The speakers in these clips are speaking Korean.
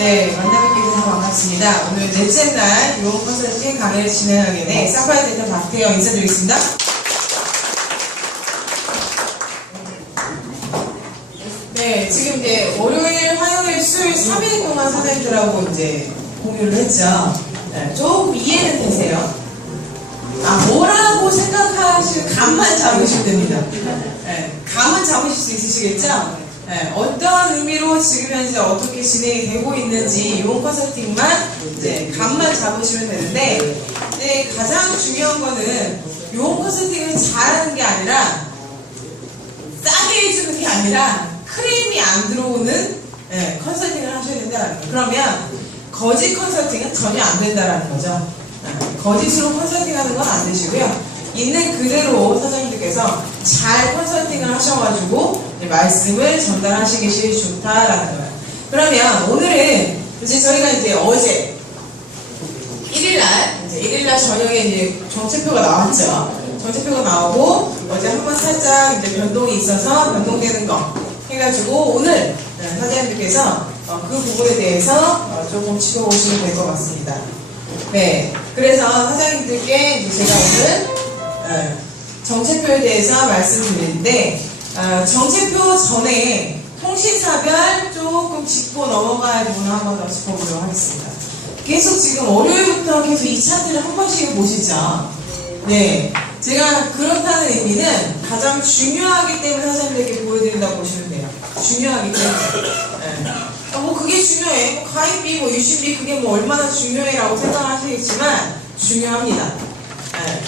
네, 만나뵙게 돼서 반갑습니다. 오늘 넷째 날 요원 컨설팅 강의를 진행하게 된 사파이어 센터 박태영 인사드리겠습니다. 네, 지금 이제 월요일, 화요일, 수요일 3일 동안 사장님들하고 이제 공유를 했죠. 네, 조금 이해는 되세요? 뭐라고 생각하실 감만 잡으시면 됩니다. 네, 감은 잡으실 수 있으시겠죠? 네, 어떤 의미로 지금 현재 어떻게 진행이 되고 있는지 요원 컨설팅만 이제 감만 잡으시면 되는데, 근데 가장 중요한 거는 요원 컨설팅을 잘하는 게 아니라 싸게 해주는 게 아니라 크레임이 안 들어오는 컨설팅을 하셔야 된다는 거예요. 그러면 거짓 컨설팅은 전혀 안 된다는 거죠. 거짓으로 컨설팅하는 건 안 되시고요. 있는 그대로 사장님들께서 잘 컨설팅을 하셔가지고 말씀을 전달하시기 제일 좋다라는 거예요. 그러면 오늘은 이제 저희가 이제 어제 1일날 저녁에 이제 정체표가 나왔죠. 정체표가 나오고 어제 한번 살짝 이제 변동이 있어서 변동되는 거 해가지고 오늘 사장님들께서 그 부분에 대해서 조금 짚어보시면 될 것 같습니다. 네, 그래서 사장님들께 이제 제가 오늘 정체표에 대해서 말씀드리는데, 정체표 전에 통신사별 조금 짚고 넘어가야 할 부분을 한 번 더 짚어보도록 하겠습니다. 계속 지금 월요일부터 계속 이 차트를 한 번씩 보시죠. 네, 제가 그렇다는 의미는 가장 중요하기 때문에 사장님들께 보여드린다고 보시면 돼요. 중요하기 때문에. 뭐 그게 중요해. 뭐 가입비, 뭐 유심비 그게 뭐 얼마나 중요해라고 생각하시겠지만 중요합니다.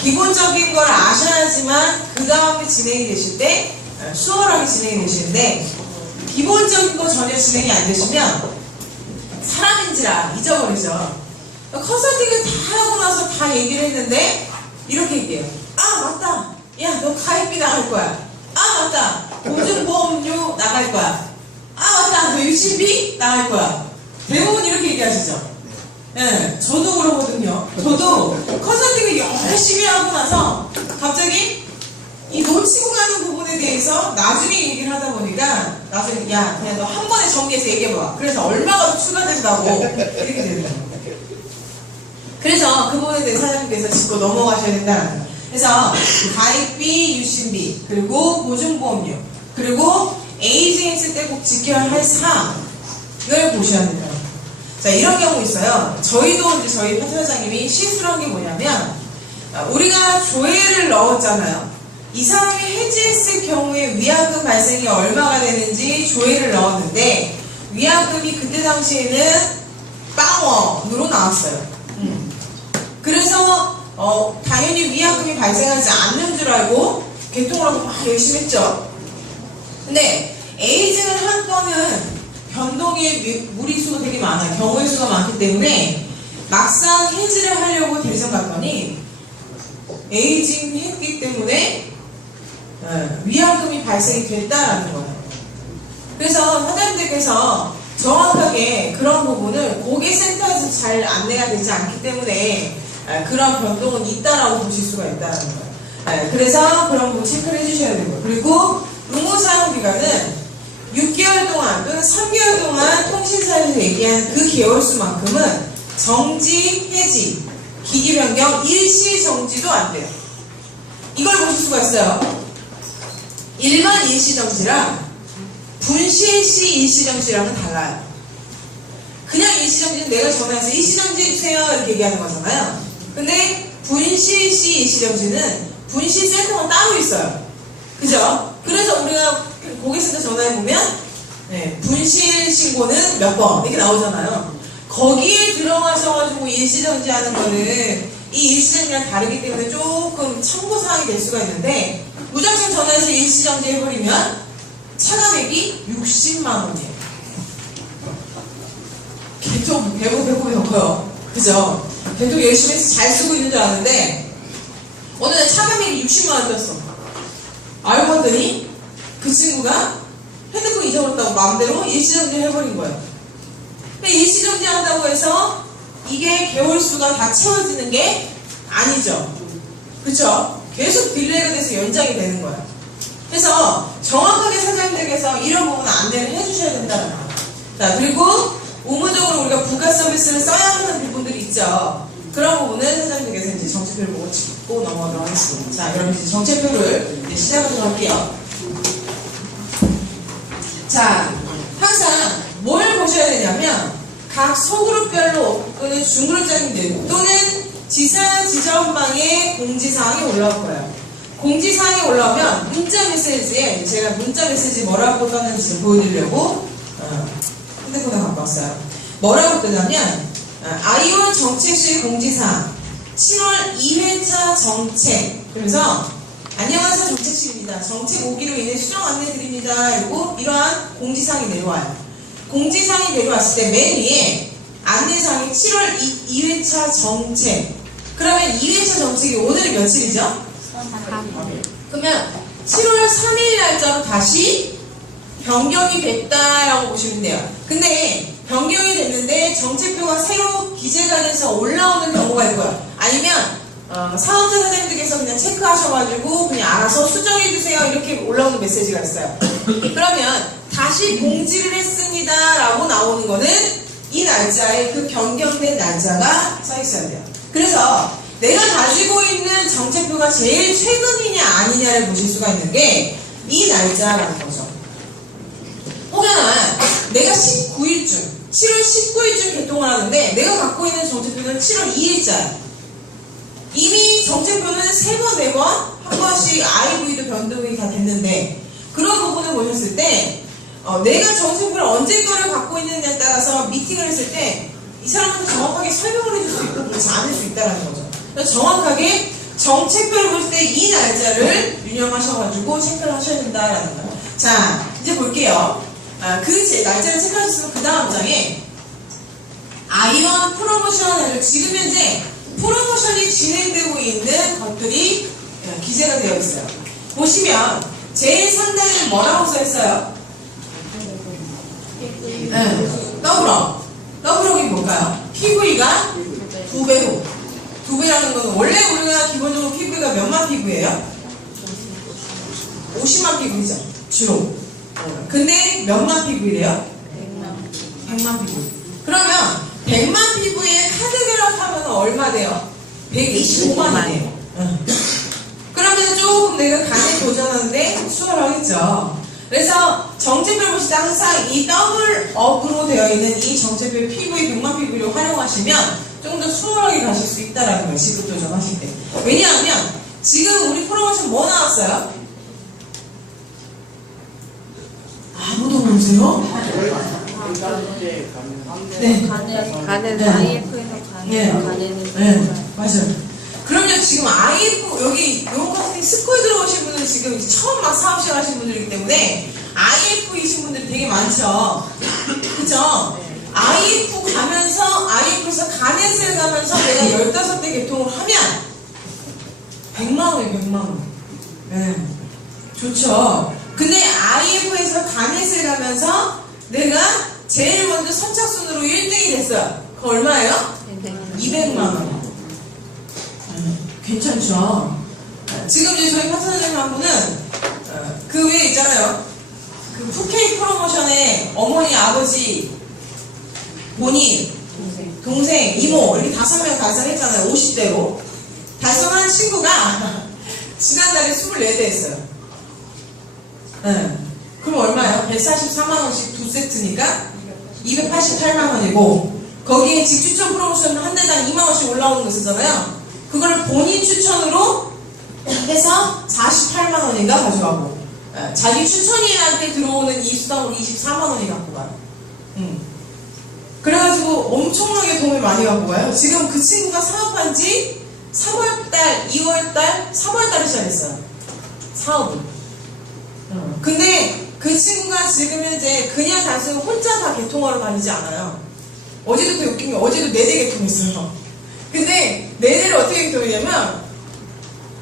기본적인 걸 아셔야지만 그 다음에 진행이 되실 때 수월하게 진행이 되시는데, 기본적인 거 전혀 진행이 안 되시면 사람인지라 잊어버리죠. 컨설팅을 다 하고 나서 다 얘기를 했는데 이렇게 얘기해요. 맞다, 야 너 가입비 나갈 거야. 맞다, 보증보험료 나갈 거야. 맞다, 너 유심비 나갈 거야. 대부분 이렇게 얘기하시죠. 네, 저도 그러거든요. 저도 컨설팅을 열심히 하고 나서 갑자기 이 놓치고 가는 부분에 대해서 나중에 얘기를 하다 보니까 나중에 야 그냥 너 한 번에 정리해서 얘기해봐. 그래서 얼마가 더 추가된다고 이렇게 되는 거예요. 그래서 그 부분에 대해서 사장님께서 짚고 넘어가셔야 된다는 거예요. 그래서 가입비, 유심비, 그리고 보증보험료, 그리고 에이징 했을 때 꼭 지켜야 할 사항을 보셔야 된다. 자, 이런 경우 있어요. 저희도 이제 저희 파트너장님이 실수를 한 게 뭐냐면, 우리가 조회를 넣었잖아요. 이 사람이 해지했을 경우에 위약금 발생이 얼마가 되는지 조회를 넣었는데, 위약금이 그때 당시에는 빵원으로 나왔어요. 그래서 당연히 위약금이 발생하지 않는 줄 알고 개통을 하고 막 열심히 했죠. 근데 에이징을 한 건은 변동의 무리수가 되게 많아요. 경우의 수가 많기 때문에 막상 해지를 하려고 대전 갔더니 에이징 했기 때문에 위약금이 발생이 됐다라는 거예요. 그래서 사장님들께서 정확하게 그런 부분을 고객센터에서 잘 안내가 되지 않기 때문에 그런 변동은 있다라고 보실 수가 있다는 거예요. 그래서 그런 부분 체크를 해주셔야 되고요. 그리고 의무사용기간은 6개월 동안 또는 3개월 동안 통신사에서 얘기한 그 개월수만큼은 정지, 해지, 기기 변경, 일시 정지도 안 돼요. 이걸 보실 수가 있어요. 일반 일시정지랑 분실시 일시정지랑은 달라요. 그냥 일시정지는 내가 전화해서 일시정지 해주세요 이렇게 얘기하는 거잖아요. 근데 분실시 일시정지는 분실센터가 따로 있어요. 그죠? 그래서 우리가 고객센터 전화해보면 분실 신고는 몇 번 이렇게 나오잖아요. 거기에 들어가셔가지고 일시정지하는 거는 이 일시정지랑 다르기 때문에 조금 참고사항이 될 수가 있는데, 무작정 전화해서 일시정지 해버리면 차감액이 60만 원이에요. 개통 배꼽이 더 커요. 그죠? 개통 열심히 해서 잘 쓰고 있는 줄 아는데 오늘 차감액이 60만 원 떴어. 알고 봤더니 그 친구가 핸드폰 잊어버렸다고 마음대로 일시정지 해버린 거예요. 근데 일시정지 한다고 해서 이게 개월수가 다 채워지는 게 아니죠. 그쵸? 계속 딜레이가 돼서 연장이 되는 거예요. 그래서 정확하게 사장님들께서 이런 부분 안내를 해주셔야 된다는 거예요. 자, 그리고 의무적으로 우리가 부가 서비스를 써야 하는 부분들이 있죠. 그런 부분은 사장님께서 이제 정책표를 보고 짚고 넘어가도록 하겠습니다. 자, 그럼 이제 정책표를 이제 시작하도록 할게요. 자, 항상 뭘 보셔야 되냐면 각 소그룹별로 또는 중그룹장님들 또는 지사 지점망에 공지사항이 올라올 거예요. 공지사항이 올라오면 문자 메시지에 제가 문자 메시지 뭐라고 떴는지 보여드리려고 핸드폰을 갖고 왔어요. 뭐라고 뜨냐면 아이온 정책실 공지사항 7월 2회차 정책. 그래서 안녕하세요 정책실입니다. 정책 오기로 인해 수정 안내드립니다. 그리고 이러한 공지사항이 내려와요. 공지사항이 내려왔을 때 맨 위에 안내사항이 7월 2회차 정책. 그러면 2회차 정책이 오늘이 며칠이죠? 그러면 7월 3일 날짜로 다시 변경이 됐다라고 보시면 돼요. 근데 변경이 됐는데 정책표가 새로 기재가 돼서 올라오는 경우가 있고요. 아니면 사업자 사장님들께서 그냥 체크하셔가지고 그냥 알아서 수정해주세요 이렇게 올라오는 메시지가 있어요. 그러면 다시 공지를 했습니다 라고 나오는 거는 이 날짜에 그 변경된 날짜가 써 있어야 돼요. 그래서 내가 가지고 있는 정책표가 제일 최근이냐 아니냐를 보실 수가 있는 게 이 날짜라는 거죠. 혹여나 내가 19일쯤 7월 19일쯤 개통을 하는데 내가 갖고 있는 정책표는 7월 2일자야. 이미 정책표는 3번, 4번 한 번씩 IV도 변동이 다 됐는데 그런 부분을 보셨을 때 내가 정책표를 언제 거를 갖고 있느냐에 따라서 미팅을 했을 때 이 사람한테 정확하게 설명을 해줄 수 있고 그렇지 않을 수 있다는 거죠. 그래서 정확하게 정책표를 볼 때 이 날짜를 유념하셔가지고 체크를 하셔야 된다라는 거예요. 자, 이제 볼게요. 그 날짜를 체크하셨으면 그 다음 장에 아이원 프로모션, 지금 현재 프로모션이 진행되고 있는 것들이 기재가 되어 있어요. 보시면 제일 상단에 뭐라고 써 있어요? 더블업이 뭘까요? PV가 2배로. 2배라는 건 원래 우리가 기본적으로 PV가 몇만 PV예요? 50만 PV죠. 주로. 근데 몇만 PV래요? 100만 PV. 그러면 100만 PV에 카드 결합하면 얼마 돼요? 125만이 돼요. 그러면 조금 내가 간에 도전하는데 수월하겠죠. 그래서 정책표를 보실 때 항상 이 더블업으로 되어 있는 이 정책표 PV 100만 PV를 활용하시면 조금 더 수월하게 가실 수 있다는 거예요. 지급 도전하실 때. 왜냐하면 지금 우리 프로모션 뭐 나왔어요? 아무도 모르세요? 네. 가네는 IF에서 가네는 네, 맞아요. 그러면 지금 IF 여기 용커스팅 스코에 들어오신 분들은 지금 처음 막 사업 시작하신 분들이기 때문에 IF이신 분들이 되게 많죠. 그죠? IF 가면서 IF에서 가넷을 가면서 내가 15대 개통을 하면 100만원이에요. 100만원. 네. 좋죠. 근데 IF에서 가넷을 가면서 내가 제일 먼저 선착순으로 1등이 됐어요. 그거 얼마예요? 200만원. 괜찮죠? 지금 이제 저희 파트너님 한 분은 그 외에 있잖아요. 그 푸케이 프로모션에 어머니, 아버지, 본인, 동생, 이모 이렇게 5명 달성했잖아요. 50대로. 달성한 친구가 지난달에 24대 했어요. 네. 그럼 얼마예요? 144만원씩 2세트니까 288만원이고 거기에 집 추천 프로모션 한 대당 2만원씩 올라오는 거 있었잖아요. 그걸 본인 추천으로 해서 48만원인가 가져가고 자기 추천인한테 들어오는 이 수당으로 24만원이 갖고 가요. 그래가지고 엄청나게 돈을 많이 갖고 가요. 지금 그 친구가 사업한 지 3월달, 2월달, 3월달에 시작했어요. 사업을. 근데 그 친구가 지금 현재 그냥 단순히 혼자 다 개통하러 다니지 않아요. 어제도 되게 웃긴 게 어제도 4대 개통했어요. 근데 4대를 어떻게 개통했냐면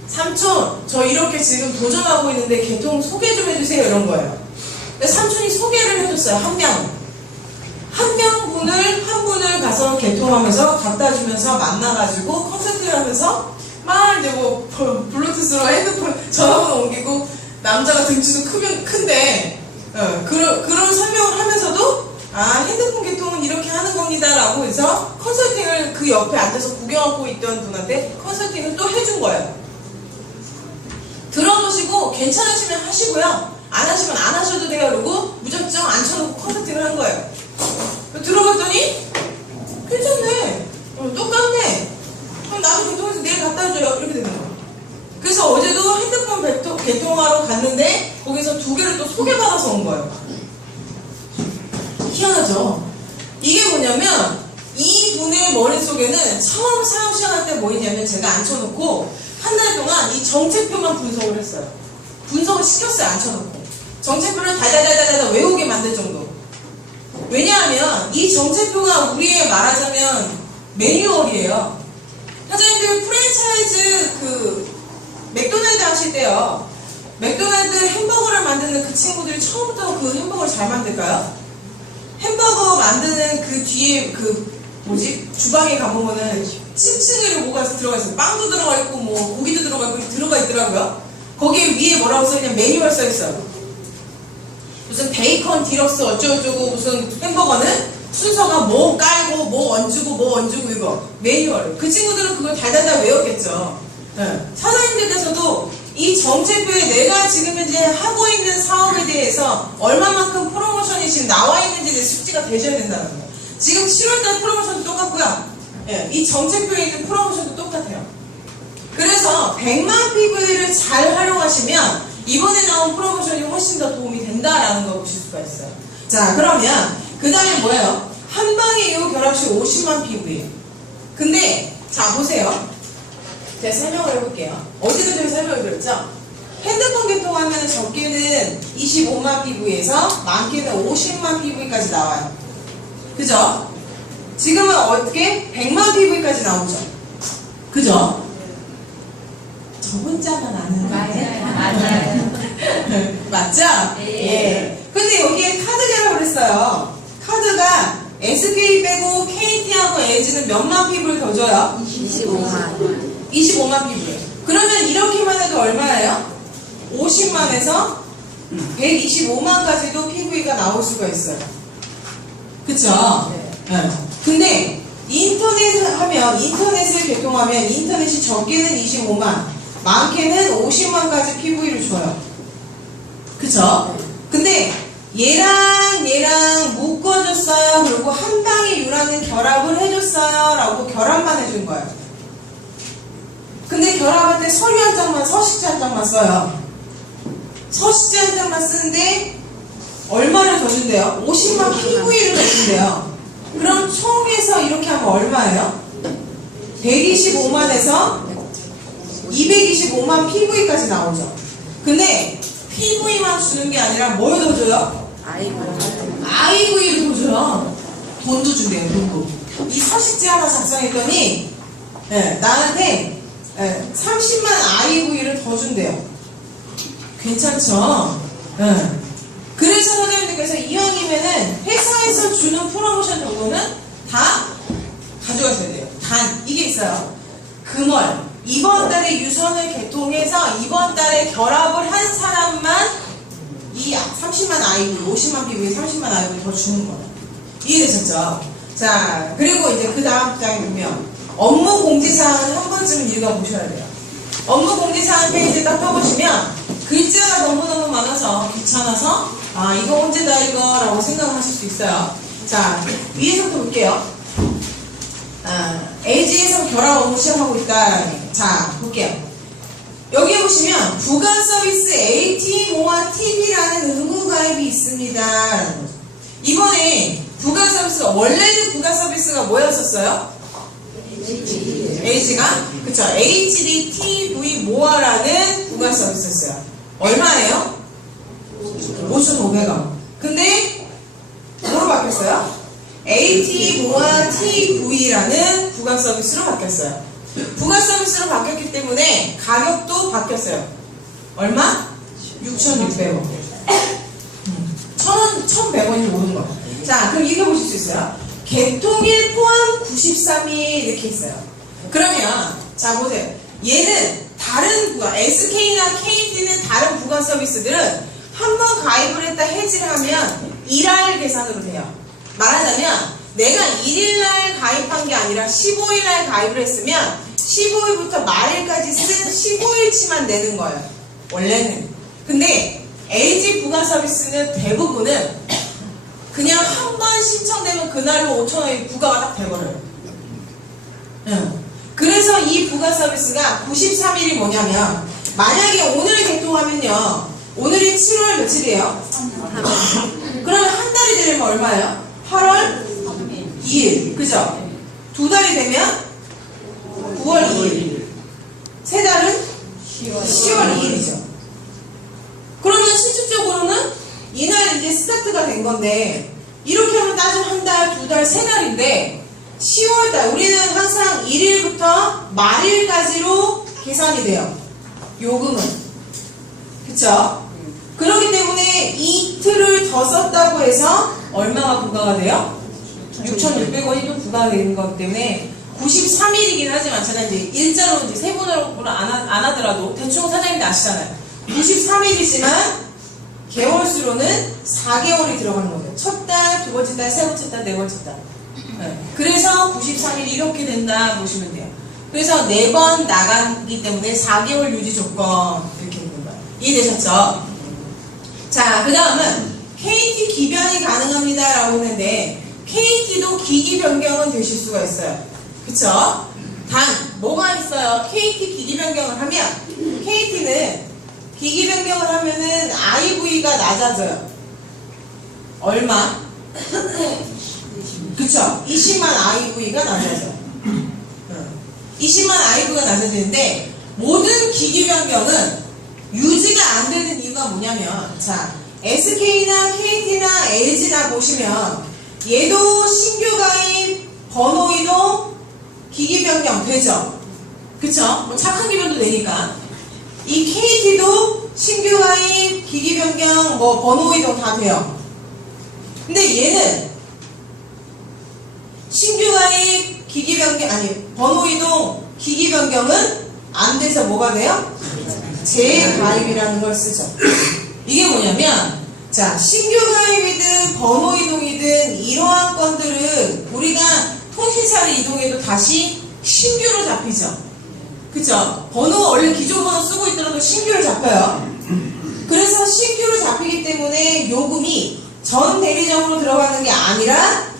삼촌 저 이렇게 지금 도전하고 있는데 개통 소개 좀 해주세요 이런 거예요. 근데 삼촌이 소개를 해줬어요. 한 분을 가서 개통하면서 갖다 주면서 만나가지고 컨설팅을 하면서 막 이제 뭐 블루투스로 핸드폰 전화번호 옮기고 남자가 등치도 큰데 그런 설명을 하면서도 핸드폰 개통은 이렇게 하는 겁니다 라고 해서 컨설팅을 그 옆에 앉아서 구경하고 있던 분한테 컨설팅을 또 해준 거예요. 들어보시고 괜찮으시면 하시고요, 안 하시면 안 하셔도 돼요 그러고 무작정 앉혀놓고 컨설팅을 한 거예요. 들어봤더니 괜찮네, 똑같네, 그럼 나도 개통해서 내일 갖다 줘요 이렇게 되는 거예요. 그래서 어제도 핸드폰 개통하러 갔는데 거기서 2개를 또 소개받아서 온 거예요. 희한하죠? 이게 뭐냐면 이분의 머릿속에는 처음 사용 시작할 때 뭐 있냐면 제가 앉혀놓고 한 달 동안 이 정책표만 분석을 했어요. 분석을 시켰어요. 앉혀놓고 정책표를 달달달달달 외우게 만들 정도. 왜냐하면 이 정책표가 우리의 말하자면 매뉴얼이에요. 사장님들 프랜차이즈 맥도날드 하실 때요, 맥도날드 햄버거를 만드는 그 친구들이 처음부터 그 햄버거를 잘 만들까요? 햄버거 만드는 그 뒤에 주방에 가보면은 층층으로 뭐가 들어가 있어요. 빵도 들어가 있고 뭐 고기도 들어가 있더라고요. 거기에 위에 뭐라고 써있냐, 매뉴얼 써있어요. 무슨 베이컨 디럭스 어쩌고저쩌고 무슨 햄버거는 순서가 뭐 깔고 뭐 얹고 이거 매뉴얼. 그 친구들은 그걸 달달달 외웠겠죠. 네. 사장님들께서도 이 정책표에 내가 지금 현재 하고 있는 사업에 대해서 얼마만큼 프로모션이 지금 나와 있는지에 대해 숙지가 되셔야 된다는 거예요. 지금 7월달 프로모션도 똑같고요. 예, 이 정책표에 있는 프로모션도 똑같아요. 그래서 100만 PV를 잘 활용하시면 이번에 나온 프로모션이 훨씬 더 도움이 된다라는 걸 보실 수가 있어요. 자, 그러면 그 다음에 뭐예요? 한방에 이후 결합시 50만 PV. 근데 자 보세요. 제가 설명을 해볼게요. 어제도 제가 설명을 드렸죠? 핸드폰 개통하면 적게는 25만 PV에서 많게는 50만 PV까지 나와요. 그죠? 지금은 어떻게? 100만 PV까지 나오죠? 그죠? 저 혼자만 아는 거예요? 맞아요. 맞죠? 네. 예. 근데 여기에 카드 결합을 했어요. 카드가 SK 빼고 KT하고 LG는 몇만 PV를 더 줘요? 25만. 25만 PV. 그러면 이렇게만 해도 얼마예요? 50만에서 125만까지도 PV가 나올 수가 있어요. 그쵸? 네. 근데 인터넷을 개통하면 인터넷이 적게는 25만, 많게는 50만까지 PV를 줘요. 그쵸? 근데 얘랑 묶어줬어요. 그리고 한 방에 유라는 결합을 해줬어요. 라고 결합만 해준 거예요. 근데 결합할 때 서류 한 장만, 서식지 한 장만 써요. 서식지 한 장만 쓰는데 얼마를 더 준대요? 50만 PV를 더 준대요. 그럼 총에서 이렇게 하면 얼마예요? 125만에서 225만 PV까지 나오죠. 근데 PV만 주는 게 아니라 뭘 더 줘요? IV를 더 줘요. 돈도 준대요. 돈도. 이 서식지 하나 작성했더니 나한테 30만 IV를 더 준대요. 괜찮죠? 그래서 선생님들께서 이왕이면은 회사에서 주는 프로모션 정도는 다 가져가셔야 돼요. 단 이게 있어요. 금월 이번 달에 유선을 개통해서 이번 달에 결합을 한 사람만 이 30만 IV, 50만 PV, 30만 IV 더 주는 거예요. 이해되셨죠? 자, 그리고 이제 그 다음 장에 보면 업무 공지사항은 한 번쯤은 읽어보셔야 돼요. 업무 공지사항 페이지 딱 펴보시면 글자가 너무너무 많아서 귀찮아서 이거 언제다 이거라고 생각하실 수 있어요. 자, 위에서부터 볼게요. LG에서 결합 업무 시작하고 있다. 자, 볼게요. 여기에 보시면 부가 서비스 AT 모아 TV라는 의무 가입이 있습니다. 이번에 부가 서비스가 원래는 부가 서비스가 뭐였었어요? LG가 그쵸? HD TV 모아라는 부가 서비스였어요. 얼마예요? 5,500원. 근데 뭐로 바뀌었어요? AT 모아 TV라는 부가 서비스로 바뀌었어요. 부가 서비스로 바뀌었기 때문에 가격도 바뀌었어요. 얼마? 6,600원. 1,100원이 오른 거. 자, 그럼 이거 보실 수 있어요. 개통일 포함 93일 이렇게 있어요. 그러면 자 보세요. 얘는 다른 부가 SK나 KT는 다른 부가 서비스들은 한 번 가입을 했다 해지를 하면 일할 계산으로 돼요. 말하자면 내가 1일날 가입한 게 아니라 15일날 가입을 했으면 15일부터 말일까지 쓴 15일치만 내는 거예요. 원래는. 근데 LG 부가 서비스는 대부분은 그냥 한 번 신청되면 그날로 5,000원이 부가가 딱 돼버려요. 그래서 이 부가 서비스가 93일이 뭐냐면 만약에 오늘 개통하면요. 오늘이 7월 며칠이에요? 그러면 한 달이 되려면 얼마예요? 8월 2일. 그죠? 두 달이 되면 9월 2일. 세 달은 10월 2일이죠. 그러면 실질적으로는 이날 이제 스타트가 된 건데 이렇게 하면 따지면 한 달, 두 달, 세 달인데 10월달 우리는 항상 1일부터 말일까지로 계산이 돼요. 요금은. 그쵸? 그렇기 때문에 이틀을 더 썼다고 해서 얼마가 부과가 돼요? 6,600원이 또 부과가 되는 거기 때문에 93일이긴 하지만 제가 이제 일자로 이제 세분으로 안 하더라도 대충 사장님도 아시잖아요. 93일이지만 개월수로는 4개월이 들어가는 거예요. 첫 달, 두 번째 달, 세 번째 달, 네 번째 달. 그래서 93일이 이렇게 된다 보시면 돼요. 그래서 4번 나가기 때문에 4개월 유지 조건 이렇게 있는 거예요. 이해되셨죠? 자, 그 다음은 KT 기변이 가능합니다 라고 했는데 KT도 기기 변경은 되실 수가 있어요. 그쵸? 단 뭐가 있어요? KT 기기 변경을 하면 KT는 기기 변경을 하면은 IV가 낮아져요. 얼마? 그쵸? 20만 IV가 낮아져요. 20만 IV가 낮아지는데 모든 기기 변경은 유지가 안 되는 이유가 뭐냐면 자 SK나 KT나 LG나 보시면 얘도 신규 가입 번호 이동 기기 변경 되죠? 그쵸? 뭐 착한 기변도 되니까 이 KT도 신규 가입 기기 변경 뭐 번호 이동 다 돼요. 근데 얘는 신규 가입 기기 변경 아니 번호 이동 기기 변경은 안 돼서 뭐가 돼요? 재가입이라는 걸 쓰죠. 이게 뭐냐면 자 신규 가입이든 번호 이동이든 이러한 건들은 우리가 통신사를 이동해도 다시 신규로 잡히죠. 그쵸? 번호 원래 기존 번호 쓰고 있더라도 신규로 잡혀요. 그래서 신규로 잡히기 때문에 요금이 전 대리점으로 들어가는 게 아니라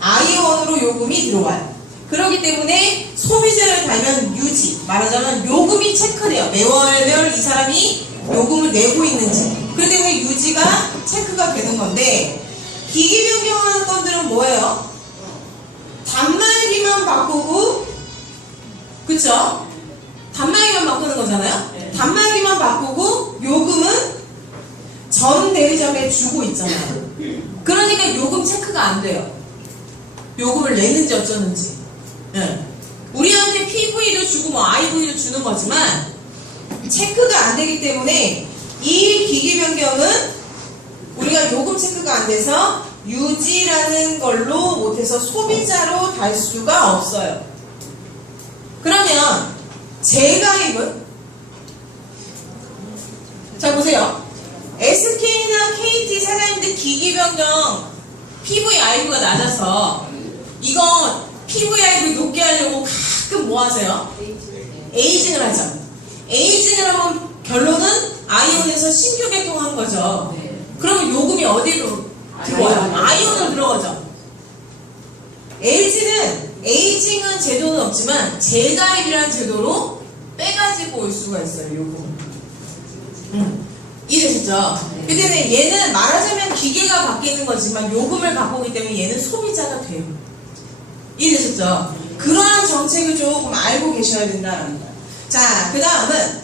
아이원으로 요금이 들어와요. 그렇기 때문에 소비자를 달면 유지, 말하자면 요금이 체크돼요. 매월매월 이 사람이 요금을 내고 있는지. 그렇기 때문에 유지가 체크가 되는 건데 기기 변경하는 건들은 뭐예요? 단말기만 바꾸고 그쵸? 단말기만 바꾸는 거잖아요? 단말기만 바꾸고 요금은 전 대리점에 주고 있잖아요. 그러니까 요금 체크가 안 돼요. 요금을 내는지 어쩌는지. 우리한테 PV도 주고 뭐 IV도 주는 거지만 체크가 안 되기 때문에 이 기기 변경은 우리가 요금 체크가 안 돼서 유지라는 걸로 못해서 소비자로 달 수가 없어요. 그러면 재가입은? 자 보세요. SK나 KT 사장님들 기기 변경 PVIV가 낮아서 이거 PVIV 높게 하려고 가끔 뭐 하세요? 에이징을 하죠. 에이징을 하면 결론은 아이온에서 신규 개통한 거죠. 그러면 요금이 어디로 들어와요? 아이온으로 들어가죠. LG는 에이징은 제도는 없지만 재가입이라는 제도로 빼가지고 올 수가 있어요. 요금을. 이해되셨죠? 근데 얘는 말하자면 기계가 바뀌는 거지만 요금을 바꾸기 때문에 얘는 소비자가 돼요. 이해되셨죠? 그러한 정책을 조금 알고 계셔야 된다는 거예요. 자, 그 다음은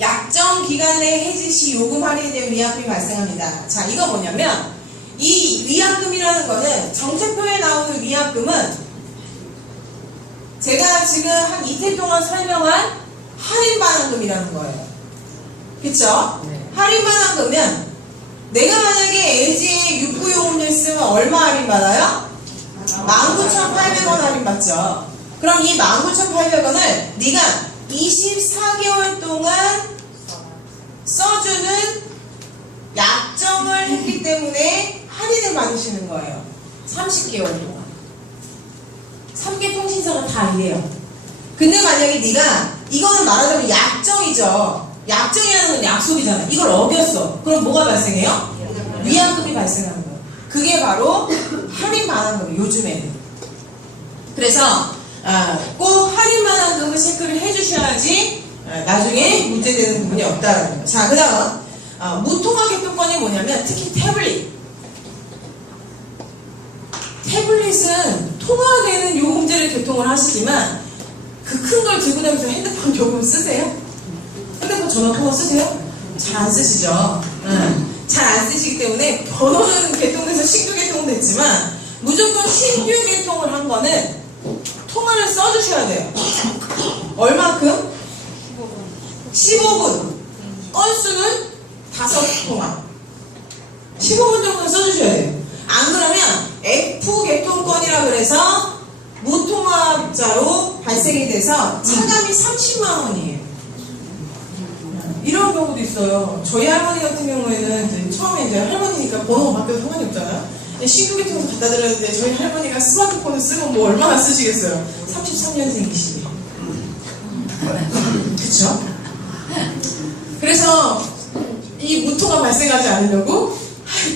약정 기간 내 해지 시 요금 할인에 대한 위약금이 발생합니다. 자, 이거 뭐냐면 이 위약금이라는 거는 정책표에 나오는 위약금은 제가 지금 한 이틀 동안 설명한 할인 반환금이라는 거예요. 그쵸? 할인 반환금은 내가 만약에 LG에 69요금을 쓰면 얼마 할인 받아요? 19,800원 할인 받죠. 그럼 이 19,800원을 네가 24개월 동안 써주는 약정을 했기 때문에 할인을 받으시는 거예요. 30개월 동안. 3개 통신사가 다 이래요. 근데 만약에 네가 이거는 말하자면 약정이죠. 약정이라는 건 약속이잖아. 이걸 어겼어. 그럼 뭐가 발생해요? 위약금이 발생하는 거예요. 그게 바로 할인 반환금 요즘에는. 그래서 꼭 할인 반환금을 체크를 해주셔야지 나중에 문제되는 부분이 없다라는 거예요. 자, 그 다음 무통화 개통권이 뭐냐면 특히 태블릿은 통화되는 요금제를 개통을 하시지만 그 큰 걸 들고 다니면서 핸드폰 요금 쓰세요? 핸드폰 전화 통화 쓰세요? 잘 안 쓰시죠? 잘 안 쓰시기 때문에 번호는 개통돼서 신규 개통됐지만 무조건 신규 개통을 한 거는 통화를 써주셔야 돼요. 얼마큼? 15분. 건수는 5통화. 15분 정도 써주셔야 돼요. 안 그러면 F 개통권이라 그래서 무통화자로 발생이 돼서 차감이 30만 원이에요. 이런 경우도 있어요. 저희 할머니 같은 경우에는 이제 처음에 이제 할머니니까 번호가 바뀌어도 상관이 없잖아요. 신규 개통에서 갖다 드렸는데 저희 할머니가 스마트폰을 쓰면 뭐 얼마나 쓰시겠어요? 33년생이시네요. 그쵸? 그래서 이 무토가 발생하지 않으려고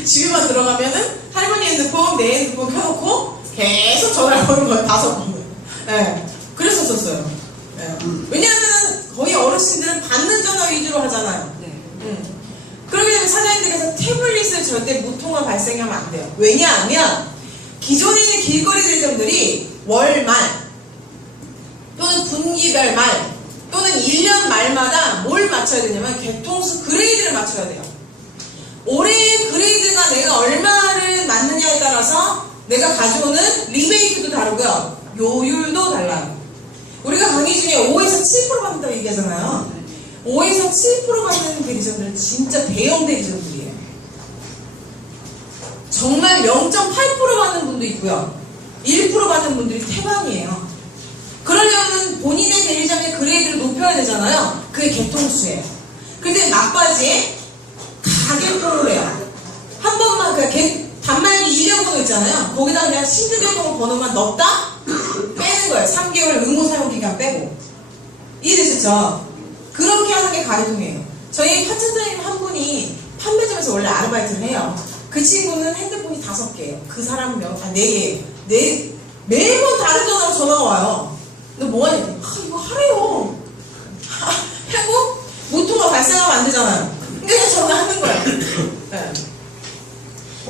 집에만 들어가면은 할머니 핸드폰, 내 핸드폰 켜놓고 계속 전화를 거는 거예요. 5번. 네. 그랬었어요. 네. 왜냐하면 거의 어르신들은 받는 전화 위주로 하잖아요. 그러기 때문에 사장님들께서 태블릿을 절대 무통화 발생하면 안 돼요. 왜냐하면 기존에 있는 길거리 대리점들이 월말 또는 분기별 말 또는 1년 말마다 뭘 맞춰야 되냐면 개통수 그레이드를 맞춰야 돼요. 올해의 그레이드가 내가 얼마를 맞느냐에 따라서 내가 가져오는 리베이트도 다르고요. 요율도 달라요. 우리가 강의 중에 5에서 7% 받는다고 얘기하잖아요. 5에서 7% 받는 대리점들은 진짜 대형 대리점들이에요. 정말 0.8% 받는 분도 있고요. 1% 받는 분들이 태반이에요. 그러려면 본인의 대리점의 그레이드를 높여야 되잖아요. 그게 개통수예요. 근데 막바지에 가개통을 해요. 한 번만 단말기 1년 번호 있잖아요. 거기다 그냥 신규개통 번호만 넣었다 빼는 거예요. 3개월 의무 사용 기간 빼고. 이해되셨죠? 그렇게 하는 게 가계통이에요. 저희 파트너님 한 분이 판매점에서 원래 아르바이트를 해요. 그 친구는 핸드폰이 5개예요. 그 사람은 4개예요. 매번 다른 전화로 전화가 와요. 너 뭐하냐? 이거 하래요. 하고 무통화 발생하면 안 되잖아요. 그냥 전화하는 거예요. 네.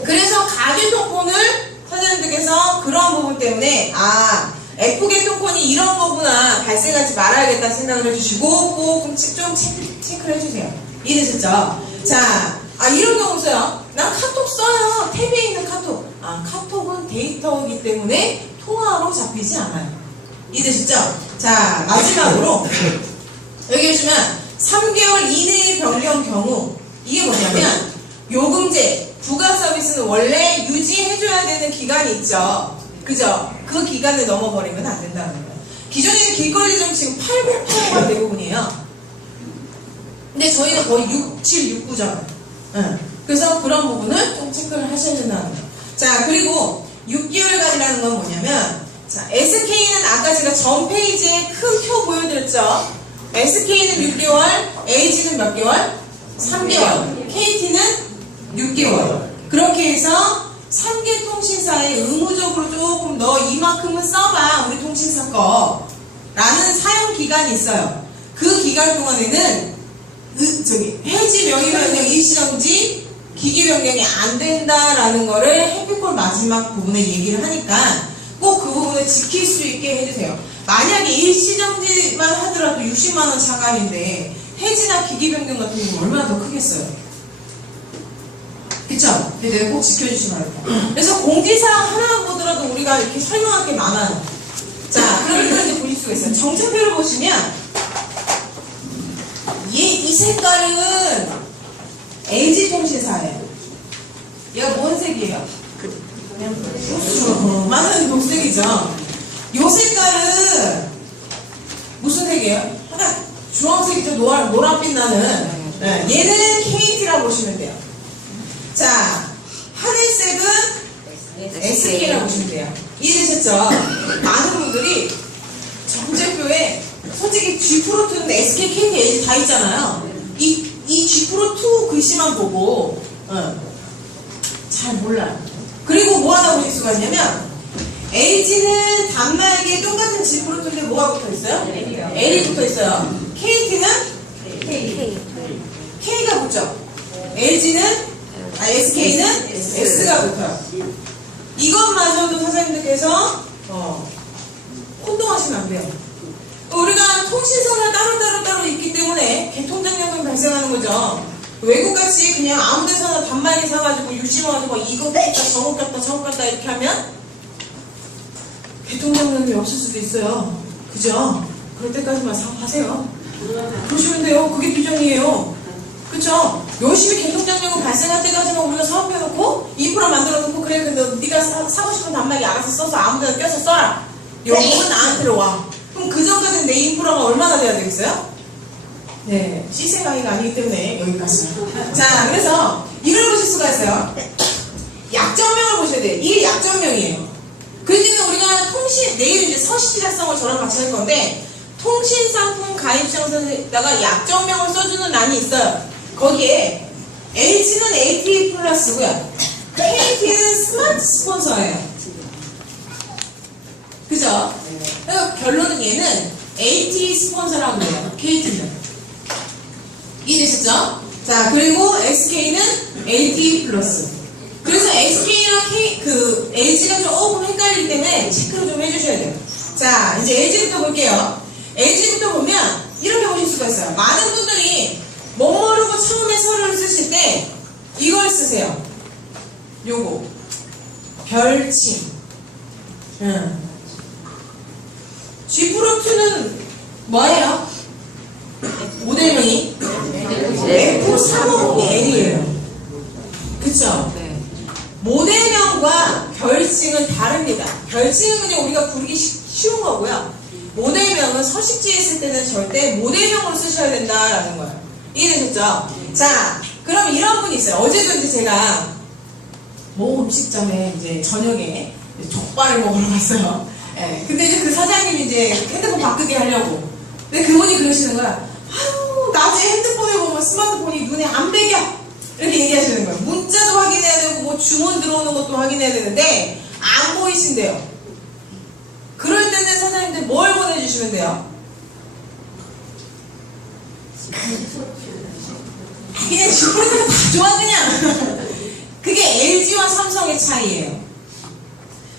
그래서 가계통폰을 사장님들께서 그런 부분 때문에 F계통권이 이런 거구나 발생하지 말아야겠다 생각을 해주시고 꼭 좀 체크를 해주세요. 이해되셨죠? 자, 이런 경우 있어요. 난 카톡 써요. 탭에 있는 카톡. 카톡은 데이터이기 때문에 통화로 잡히지 않아요. 이해되셨죠? 자, 마지막으로 여기 보시면 3개월 이내의 변경 경우 이게 뭐냐면 요금제, 부가 서비스는 원래 유지해줘야 되는 기간이 있죠. 그죠? 그 기간을 넘어버리면 안 된다는 거예요. 기존에는 길거리 좀 지금 808가 대부분이에요. 근데 저희는 거의 6, 7, 6구잖아요. 그래서 그런 부분은 좀 체크를 하셔야 된다는 거예요. 자, 그리고 6개월간이라는 건 뭐냐면 자, SK는 아까 제가 전 페이지에 큰 표 보여드렸죠. SK는 6개월, AG는 몇 개월? 3개월. KT는 6개월. 그렇게 해서 3개 통신사에 의무적으로 조금 너 이만큼은 써봐 우리 통신사 거 라는 사용 기간이 있어요. 그 기간 동안에는 해지 명의 변경 일시정지 기기 변경이 안 된다라는 거를 해피콜 마지막 부분에 얘기를 하니까 꼭 그 부분을 지킬 수 있게 해주세요. 만약에 일시정지만 하더라도 60만원 차감인데 해지나 기기 변경 같은 경우는 얼마나 더 크겠어요. 그쵸? 근데 꼭 지켜주시면 돼요. 그래서 공지사항 하나 보더라도 우리가 이렇게 설명할 게 많아요. 자, 그럼 이걸 이제 보실 수가 있어요. 정책표를 보시면 이 색깔은 LG통신사예요. 얘가 뭔 색이에요? 맞아요. 녹색이죠. 이 색깔은 무슨 색이에요? 하나 주황색이죠. 노란빛 나는 얘는 KT라고 보시면 돼요. 자, 하늘색은 SK라고 보시면 돼요. 이해되셨죠? 많은 분들이 정제표에 솔직히 G2는 SK, KT, LG 다 있잖아요. 이 G2 글씨만 보고 잘 몰라요. 그리고 뭐 하나 보실 수가 있냐면 LG는 단말기에 똑같은 G2인데 뭐가 붙어 있어요? L이 붙어 있어요. KT는 K가 붙죠. SK는 S가 붙어요. 이것마저도 선생님들께서 혼동하시면 안 돼요. 우리가 통신사가 따로 있기 때문에 개통장려금이 발생하는 거죠. 외국같이 그냥 아무 데서나 단말기 사가지고 유심하고 이거 뺐다 저거 꼈다 이렇게 하면 개통장려금이 없을 수도 있어요. 그죠? 그럴 때까지만 사업하세요. 보시면 돼요. 그게 규정이에요. 그쵸? 열심히 개통장려금 발생할 때까지만 우리가 사업해놓고 인프라 만들어놓고 그래 근데 네가 사고 싶은 단말기 알아서 써서 아무데나 껴서 써라. 요금은 나한테로 와. 그럼 그 전까지는 내 인프라가 얼마나 돼야 되겠어요? 네, 시세 강의가 아니기 때문에 여기까지. 자, 그래서 이걸 보실 수가 있어요. 약정명을 보셔야 돼요. 이게 약정명이에요. 그러니까 우리가 내일 이제 서식 작성을 저랑 같이 할 건데 통신상품 가입청서에다가 약정명을 써주는 란이 있어요. 거기에 LG는 ATA 플러스고요. KT는 스마트 스폰서예요. 그죠? 그러니까 결론은 얘는 ATA 스폰서라고 해요. KT는. 이해되셨죠? 자, 그리고 SK는 LTA 플러스. 그래서 SK랑 LG가 조금 헷갈리기 때문에 체크를 좀 해주셔야 돼요. 자, 이제 LG부터 볼게요. LG부터 보면 이렇게 보실 수가 있어요. 많은 분들이 못 모르고 처음에 서류를 쓰실 때 이걸 쓰세요. 요거. 별칭. G2는 뭐예요? 모델명이 F350L이에요. 그쵸? 네. 모델명과 별칭은 다릅니다. 별칭은 그냥 우리가 부르기 쉬운 거고요. 모델명은 서식지에 쓸 때는 절대 모델명으로 쓰셔야 된다라는 거예요. 이해되셨죠? 자, 그럼 이런 분이 있어요. 어제도 이제 제가 모 음식점에 이제 저녁에 족발을 먹으러 갔어요. 예. 근데 이제 그 사장님이 이제 핸드폰 바꾸게 하려고. 근데 그분이 그러시는 거야. 아유, 낮에 핸드폰을 보면 스마트폰이 눈에 안 배겨. 이렇게 얘기하시는 거예요. 문자도 확인해야 되고, 뭐 주문 들어오는 것도 확인해야 되는데, 안 보이신대요. 그럴 때는 사장님들 뭘 보내주시면 돼요? 그냥 주문은 다 좋아, 그냥. 그게 LG와 삼성의 차이예요.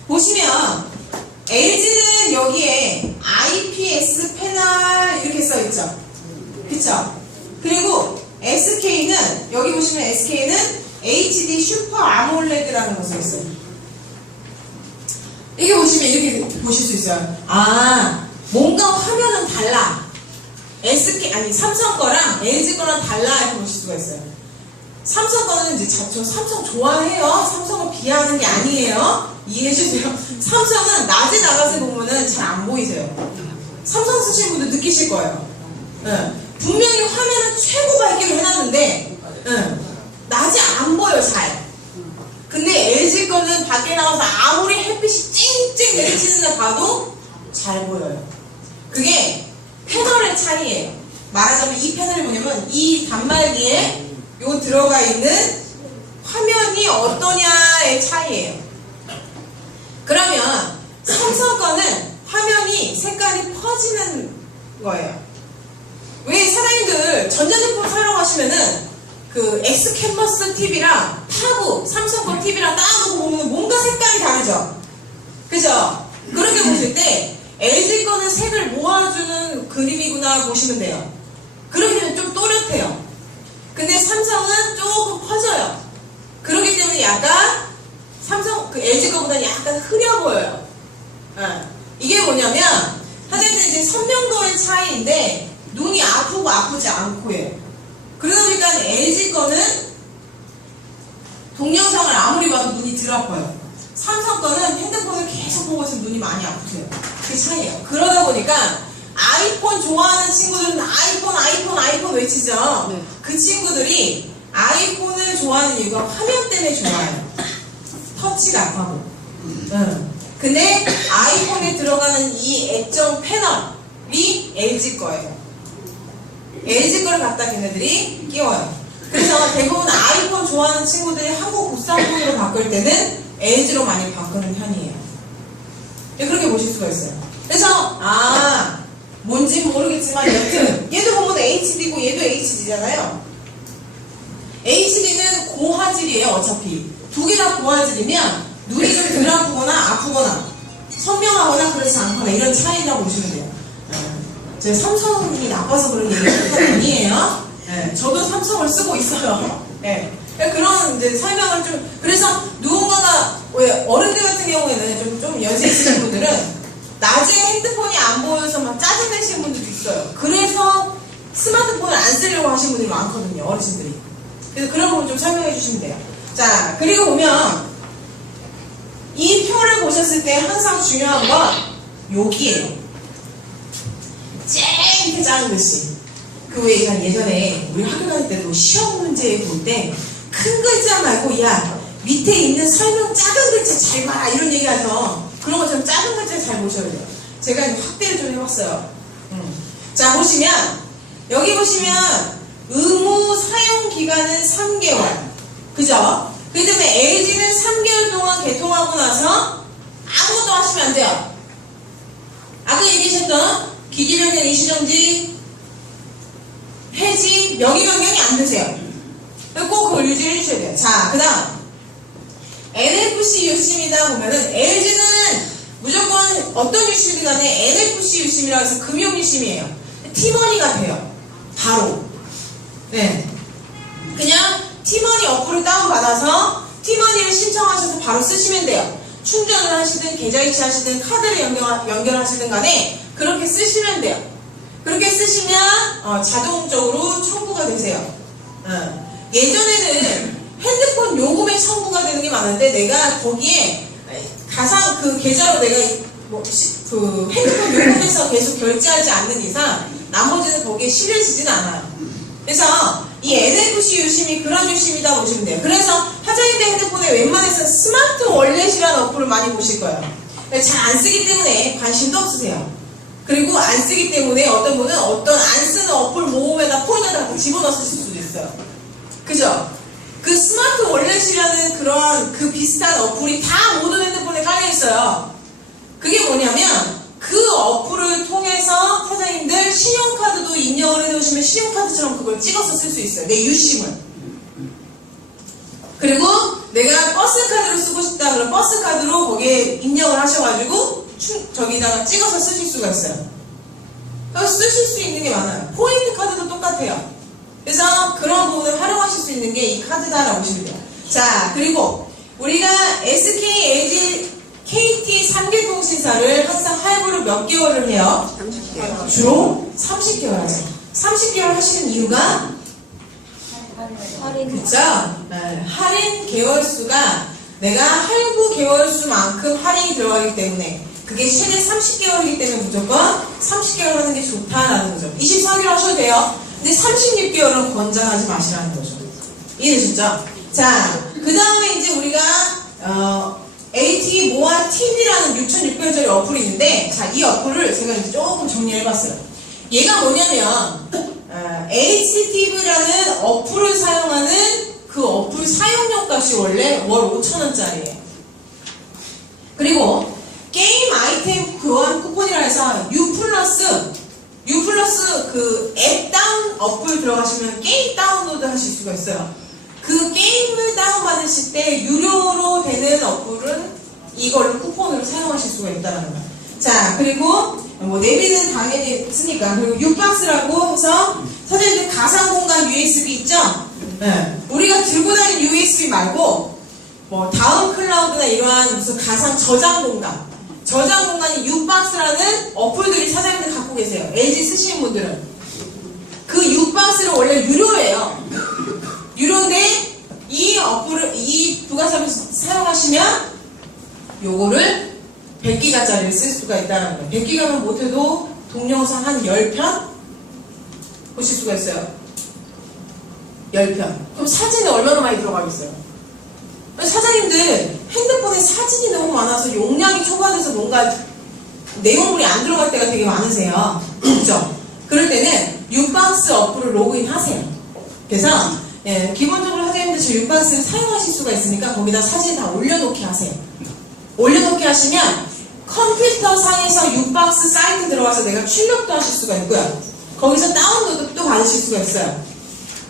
보시면, LG는 여기에 IPS 패널 이렇게 써있죠. 그쵸? 그리고 SK는, 여기 보시면 SK는 HD 슈퍼 아몰레드라는 거 써있어요. 이게 보시면 이렇게 보실 수 있어요. 아, 뭔가 화면은 달라. 삼성 거랑 LG 거랑 달라 이렇게 보실 수가 있어요. 삼성 거는 이제 저 삼성 좋아해요. 삼성을 비하하는 게 아니에요. 이해해주세요. 삼성은 낮에 나가서 보면은 잘 안 보이세요. 삼성 쓰시는 분들 느끼실 거예요. 분명히 화면은 최고 밝기로 해놨는데 낮에 안 보여 잘. 근데 LG 거는 밖에 나와서 아무리 햇빛이 찡찡 내리치는 데 봐도 잘 보여요. 그게 패널의 차이예요. 말하자면 이 패널이 뭐냐면 이 단말기에 요 들어가 있는 화면이 어떠냐의 차이예요. 그러면 삼성 거는 화면이 색깔이 퍼지는 거예요. 왜 사장님들 전자제품 사러 가시면은 그 X캔버스 TV랑 타브 삼성 거 TV랑 따고 보면 뭔가 색깔이 다르죠? 그죠? 그렇게 보실 때 LG 거는 색을 모아주는 그림이구나 보시면 돼요. 그렇게 되면 좀 또렷해요. 근데 삼성은 조금 퍼져요. 그렇기 때문에 약간 LG 거보다 약간 흐려 보여요. 이게 뭐냐면 사실 이제 선명도의 차이인데 눈이 아프고 아프지 않고예요. 그러다 보니까 LG 거는 동영상을 아무리 봐도 눈이 덜 아파요. 삼성 거는 핸드폰을 계속 보고 있으면 눈이 많이 아프세요. 그게 차이예요. 그러다 보니까 아이폰 좋아하는 친구들은 아이폰 외치죠. 네. 그 친구들이 아이폰을 좋아하는 이유가 화면 때문에 좋아해요. 터치가 안 하고. 근데 아이폰에 들어가는 이 액정 패널이 LG 거예요. LG 거를 갖다 걔네들이 끼워요. 그래서 대부분 아이폰 좋아하는 친구들이 한국 국산폰으로 바꿀 때는 LG로 많이 바꾸는 편이에요. 그렇게 보실 수가 있어요. 그래서 뭔진 모르겠지만 여튼 얘도 보면 HD고 얘도 HD잖아요. HD는 고화질이에요. 어차피 두 개 다 고화질이면 눈이 좀 덜 아프거나 아프거나 선명하거나 그렇지 않거나 이런 차이라고 보시면 돼요. 제 삼성이 나빠서 그런 얘기하는 건 아니에요. 저도 삼성을 쓰고 있어요. 그런 이제 설명을 좀, 그래서 누군가가, 왜 어른들 같은 경우에는 좀 연세 있으신 분들은 나중에 핸드폰이 안 보여서 막 짜증내시는 분들도 있어요. 그래서 스마트폰을 안 쓰려고 하시는 분들이 많거든요. 어르신들이. 그래서 그런 부분 좀 설명해 주시면 돼요. 자, 그리고 보면 이 표를 보셨을 때 항상 중요한 건 여기에요. 이렇게 작은 글씨. 그 왜 예전에 우리 학교 다닐 때도 시험 문제 볼 때 큰 글자 말고 야 밑에 있는 설명 작은 글자 잘 봐 이런 얘기 하죠. 그런 것처럼 작은 글자 잘 보셔야 돼요. 제가 확대를 좀 해봤어요. 자, 보시면 여기 보시면 의무 사용 기간은 3개월. 그죠? 그 다음에 LG는 3개월 동안 개통하고 나서 아무것도 하시면 안 돼요. 아까 얘기하셨던 기기 변경, 이슈정지, 해지, 명의 변경이 안 되세요. 꼭 그걸 유지해 주셔야 돼요. 자, 그 다음 NFC 유심이다 보면은 LG는 무조건 어떤 유심이든 간에 NFC 유심이라고 해서 금융 유심이에요. 티머니가 돼요. 바로. 그냥 티머니 어플을 다운받아서 티머니를 신청하셔서 바로 쓰시면 돼요. 충전을 하시든 계좌이체 하시든 카드를 연결하시든 간에 그렇게 쓰시면 돼요. 그렇게 쓰시면 자동적으로 청구가 되세요. 예전에는 핸드폰 요금에 청구가 되는 게 많은데 내가 거기에 가상 그 계좌로 내가 그 핸드폰 요금에서 계속 결제하지 않는 이상 나머지는 거기에 실려지진 않아요. 그래서 이 NFC 유심이 그런 유심이다 보시면 돼요. 그래서 하자인대 핸드폰에 웬만해서 스마트 월렛이라는 어플을 많이 보실 거예요. 잘 안 쓰기 때문에 관심도 없으세요. 그리고 안 쓰기 때문에 어떤 분은 어떤 안 쓰는 어플 모음에다 폰에다 집어넣었을 수도 있어요. 그죠? 그 스마트 월렛이라는 그런 그 비슷한 어플이 다 모든 핸드폰에 깔려 있어요. 그게 뭐냐면 그 어플을 통해서 사장님들 신용카드도 입력을 해놓으시면 신용카드처럼 그걸 찍어서 쓸 수 있어요. 내 유심을. 그리고 내가 버스카드로 쓰고 싶다 그러면 버스카드로 거기에 입력을 하셔가지고 저기다가 찍어서 쓰실 수가 있어요. 그래서 쓰실 수 있는 게 많아요. 포인트 카드도 똑같아요. 그래서 그런 부분을 활용하실 수 있는 게 이 카드다라고 보시면 돼요. 자, 그리고 우리가 SK, LG, KT 3개 통신사를 항상 할부를 몇 개월을 해요? 30개월. 주로 30개월 하죠. 30개월 하시는 이유가 그쵸? 할인 개월수가 내가 할부 개월수만큼 할인이 들어가기 때문에 그게 최대 30개월이기 때문에 무조건 30개월 하는 게 좋다라는 거죠. 24개월 하셔도 돼요. 근데 36개월은 권장하지 마시라는 거죠. 이해되셨죠? 자, 그 다음에 이제 우리가 AT 모아 TV라는 6,600원짜리 어플이 있는데, 자, 이 어플을 제가 이제 조금 정리해봤어요. 얘가 뭐냐면 HTV라는 어플을 사용하는 그 어플 사용료 값이 원래 월 5,000원짜리예요. 그리고 게임 아이템 교환 쿠폰이라 해서 U 플러스 그 앱 다운 어플 들어가시면 게임 다운로드 하실 수가 있어요. 그 게임을 다운받으실 때 유료로 되는 어플은 이걸로 쿠폰으로 사용하실 수가 있다는 거예요. 자, 그리고 뭐 내비는 당연히 쓰니까. 그리고 U박스라고 해서 사장님들 가상공간 USB 있죠? 우리가 들고 다니는 USB 말고 뭐 다운 클라우드나 이러한 무슨 가상 저장 공간이 U박스라는 어플들이 사장님들 갖고 계세요. LG 쓰시는 분들은 그 U박스는 원래 유료예요. 유료인데 이 어플을 이 부가 서비스 사용하시면 요거를 100기가짜리를 쓸 수가 있다는 거예요. 100기가면 못해도 동영상 한 10편 보실 수가 있어요. 10편. 그럼 사진이 얼마나 많이 들어가겠어요? 사장님들 핸드폰에 사진이 너무 많아서 용량이 초과돼서 뭔가 내용물이 안 들어갈 때가 되게 많으세요. 그죠? 그럴 때는 윤박스 어플을 로그인 하세요. 그래서 예, 기본적으로 선생님들 저 윤박스를 사용하실 수가 있으니까 거기다 사진 다 올려놓기 하세요. 올려놓기 하시면 컴퓨터 상에서 윤박스 사이트 들어가서 내가 출력도 하실 수가 있고요. 거기서 다운로드도 받으실 수가 있어요.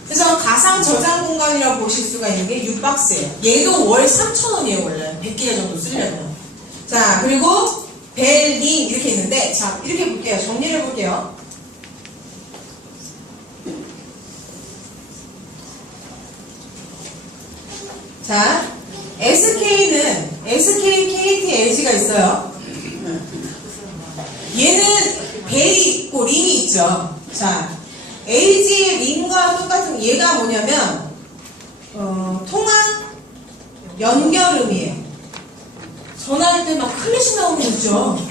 그래서 가상 저장 공간이라고 보실 수가 있는 게 윤박스예요. 얘도 월 3,000원이에요 원래 100기가 정도 쓰려면. 자 그리고 벨, 링 이렇게 있는데 자 이렇게 볼게요. 정리를 해볼게요. 자 SK는 SK, KT, LG가 있어요. 얘는 벨이 있고 링이 있죠. 자 LG의 링과 똑같은 얘가 뭐냐면 통화 연결음이에요. 전화할 때 막 클래식 나오는 거 있죠.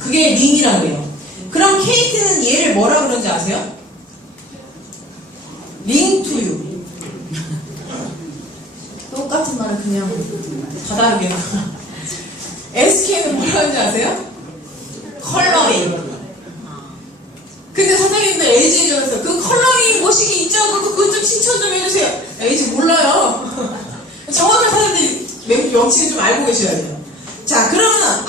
그게 링이라고 해요. 그럼 KT는 얘를 뭐라 그러는지 아세요? 링 투 유. 똑같은 말은 그냥 다 다르게. SK는 뭐라 하는지 아세요? 컬러링. 근데 사장님들 LG에 전화했어요. 그 컬러링 뭐시기 있죠? 그거 좀 신청 좀 해주세요. LG 몰라요. 정확한 사람들이 명칭을 좀 알고 계셔야 돼요. 자, 그러면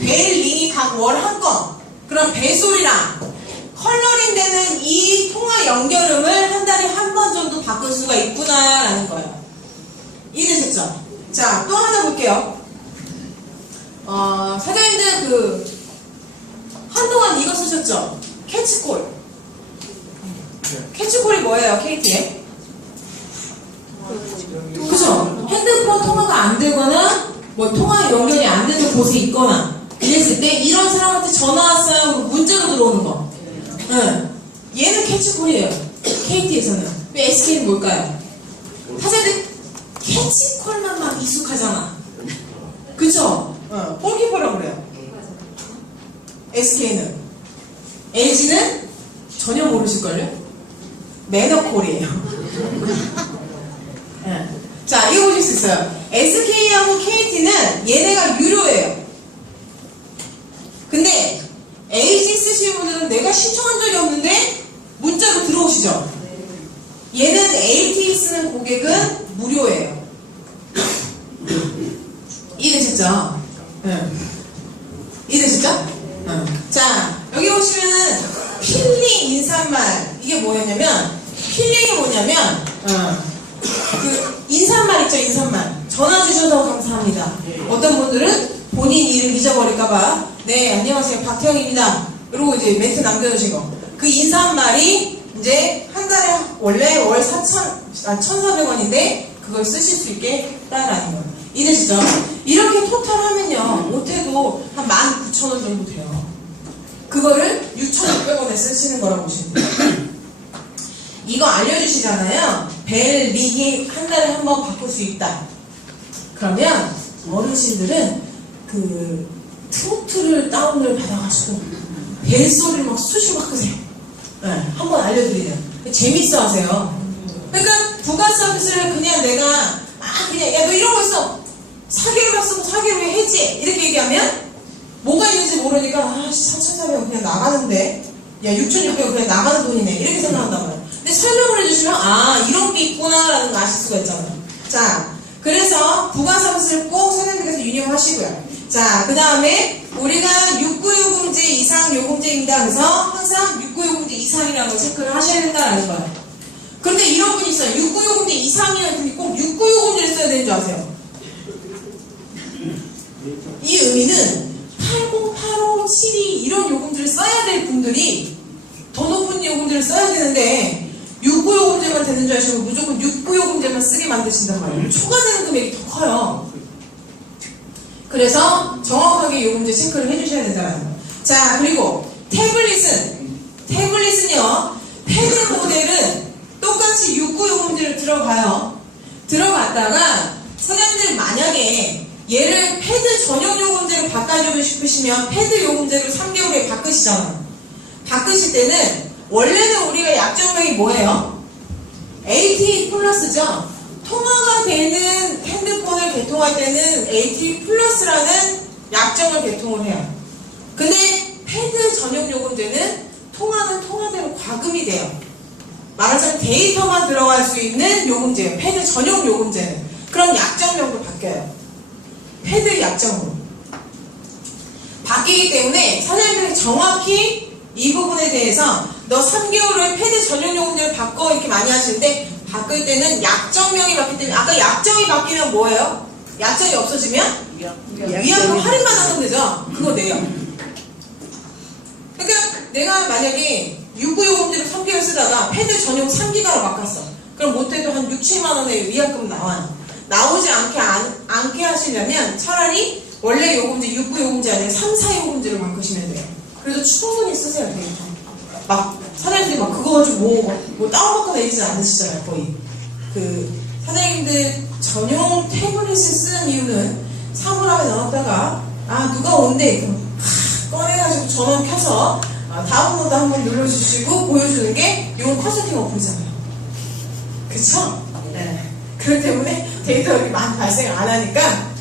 벨, 링이 각 월 한 건. 그럼 배소리랑 컬러링 되는 이 통화 연결음을 한 달에 한 번 정도 바꿀 수가 있구나라는 거예요. 이해되셨죠? 자, 또 하나 볼게요. 사장님들 한동안 이거 쓰셨죠? 캐치콜. 캐치콜이 뭐예요, KT에? 그죠? 핸드폰 통화가 안 되거나, 통화 연결이 안 되는 곳에 있거나, 이랬을 때, 이런 사람한테 전화 왔어요. 문자로 들어오는 거. 얘는 캐치콜이에요. KT에서는. 왜 SK는 뭘까요? 사장님들 캐치콜만 막 익숙하잖아. 그쵸? 골키퍼라고 그래요. SK는. LG는 전혀 모르실걸요? 매너콜이에요. 자, 이거 보실 수 있어요. SK하고 KT는 얘네가 유료예요. 근데 LG 쓰시는 분들은 내가 신청한 적이 없는데 문자로 들어오시죠? 얘는 LTE 쓰는 고객은 무료예요. 이해되셨죠? 이해되셨죠? 자, 여기 보시면은 필링 인사말. 이게 뭐였냐면, 필링이 뭐냐면, 그 인사말 있죠, 인사말. 전화 주셔서 감사합니다. 어떤 분들은 본인 이름 잊어버릴까봐, 네, 안녕하세요, 박태영입니다. 그리고 이제 멘트 남겨주시고. 그 인사말이 이제 한 달에 원래 월 1,400원인데, 그걸 쓰실 수 있게 했다라는 거예요. 이해되시죠? 이렇게 토탈 하면요, 못해도 한 19,000원 정도 돼요. 그거를 6,600원에 쓰시는 거라고 보시면 돼요. 이거 알려주시잖아요. 벨, 링이 한 달에 한 번 바꿀 수 있다. 그러면 어르신들은 그 트로트를 다운을 받아가지고 벨소리를 막 수시로 바꾸세요. 한 번 알려드리면 재밌어 하세요. 그러니까 부가 서비스를 그냥 내가 그냥 야 너 이런 거 있어 4개월 봤으면 4개월 후에 해지 이렇게 얘기하면 뭐가 있는지 모르니까 4,400원 그냥 나가는데 야 6,600원 그냥 나가는 돈이네 이렇게 생각한단 말이에요. 근데 설명을 해주시면 이런 게 있구나 라는 거 아실 수가 있잖아요. 자, 그래서 부가 서비스를 꼭 선생님께서 유념하시고요. 자, 그 다음에 우리가 69요금제 이상 요금제입니다. 그래서 항상 69요금제 이상이라는 걸 체크를 하셔야 된다는 거예요. 그런데 이런 분이 있어요. 69요금제 이상이라는 분이 꼭 69요금제를 써야 되는 줄 아세요? 이 의미는 80, 85, 72 이런 요금제를 써야 될 분들이 더 높은 요금제를 써야 되는데 69요금제만 되는 줄 아시고 무조건 69요금제만 쓰게 만드신단 말이에요. 초과되는 금액이 더 커요. 그래서 정확하게 요금제 체크를 해주셔야 된다는 거예요. 자, 그리고 태블릿은요. 패드 모델은 똑같이 69요금제를 들어가요. 들어갔다가 사장님들 만약에 얘를 패드 전용 요금제로 바꿔주고 싶으시면 패드 요금제로 3개월에 바꾸시잖아요. 바꾸실 때는 원래는 우리가 약정명이 뭐예요? LTE 플러스죠? 통화가 되는 핸드폰을 개통할 때는 AT 플러스라는 약정을 개통을 해요. 근데 패드 전용 요금제는 통화는 통화대로 과금이 돼요. 말하자면 데이터만 들어갈 수 있는 요금제예요. 패드 전용 요금제는. 그럼 약정명도 바뀌어요. 패드 약정으로. 바뀌기 때문에 사장님들이 정확히 이 부분에 대해서 너 3개월 후에 패드 전용 요금제를 바꿔 이렇게 많이 하시는데 바꿀 때는 약정명이 바뀌기 때문에 아까 약정이 바뀌면 뭐예요? 약정이 없어지면 위약금 할인만 하면 되죠? 그거 내요. 그러니까 내가 만약에 6구요금제를 3개월 쓰다가 패드 전용 3기가로 바꿨어. 그럼 못해도 한 6, 7만원의 위약금 나와요. 나오지 않게 하시려면 차라리 원래 요금제 6구요금제 아니라 3, 4요금제로 바꾸시면 돼요. 그래도 충분히 쓰세요. 데이터. 막 사장님들이 막 그거 가지고 뭐 다운받거나 이러지 않으시잖아요. 거의. 그 사장님들 전용 태블릿을 쓰는 이유는 사물함에 넣었다가 누가 온대 그럼 꺼내가지고 전원 켜서 다운로드 한번 눌러주시고 보여주는 게 이건 컨설팅 어플이잖아요. 그쵸? 네. 그렇기 때문에 데이터가 이렇게 많이 발생을 안 하니까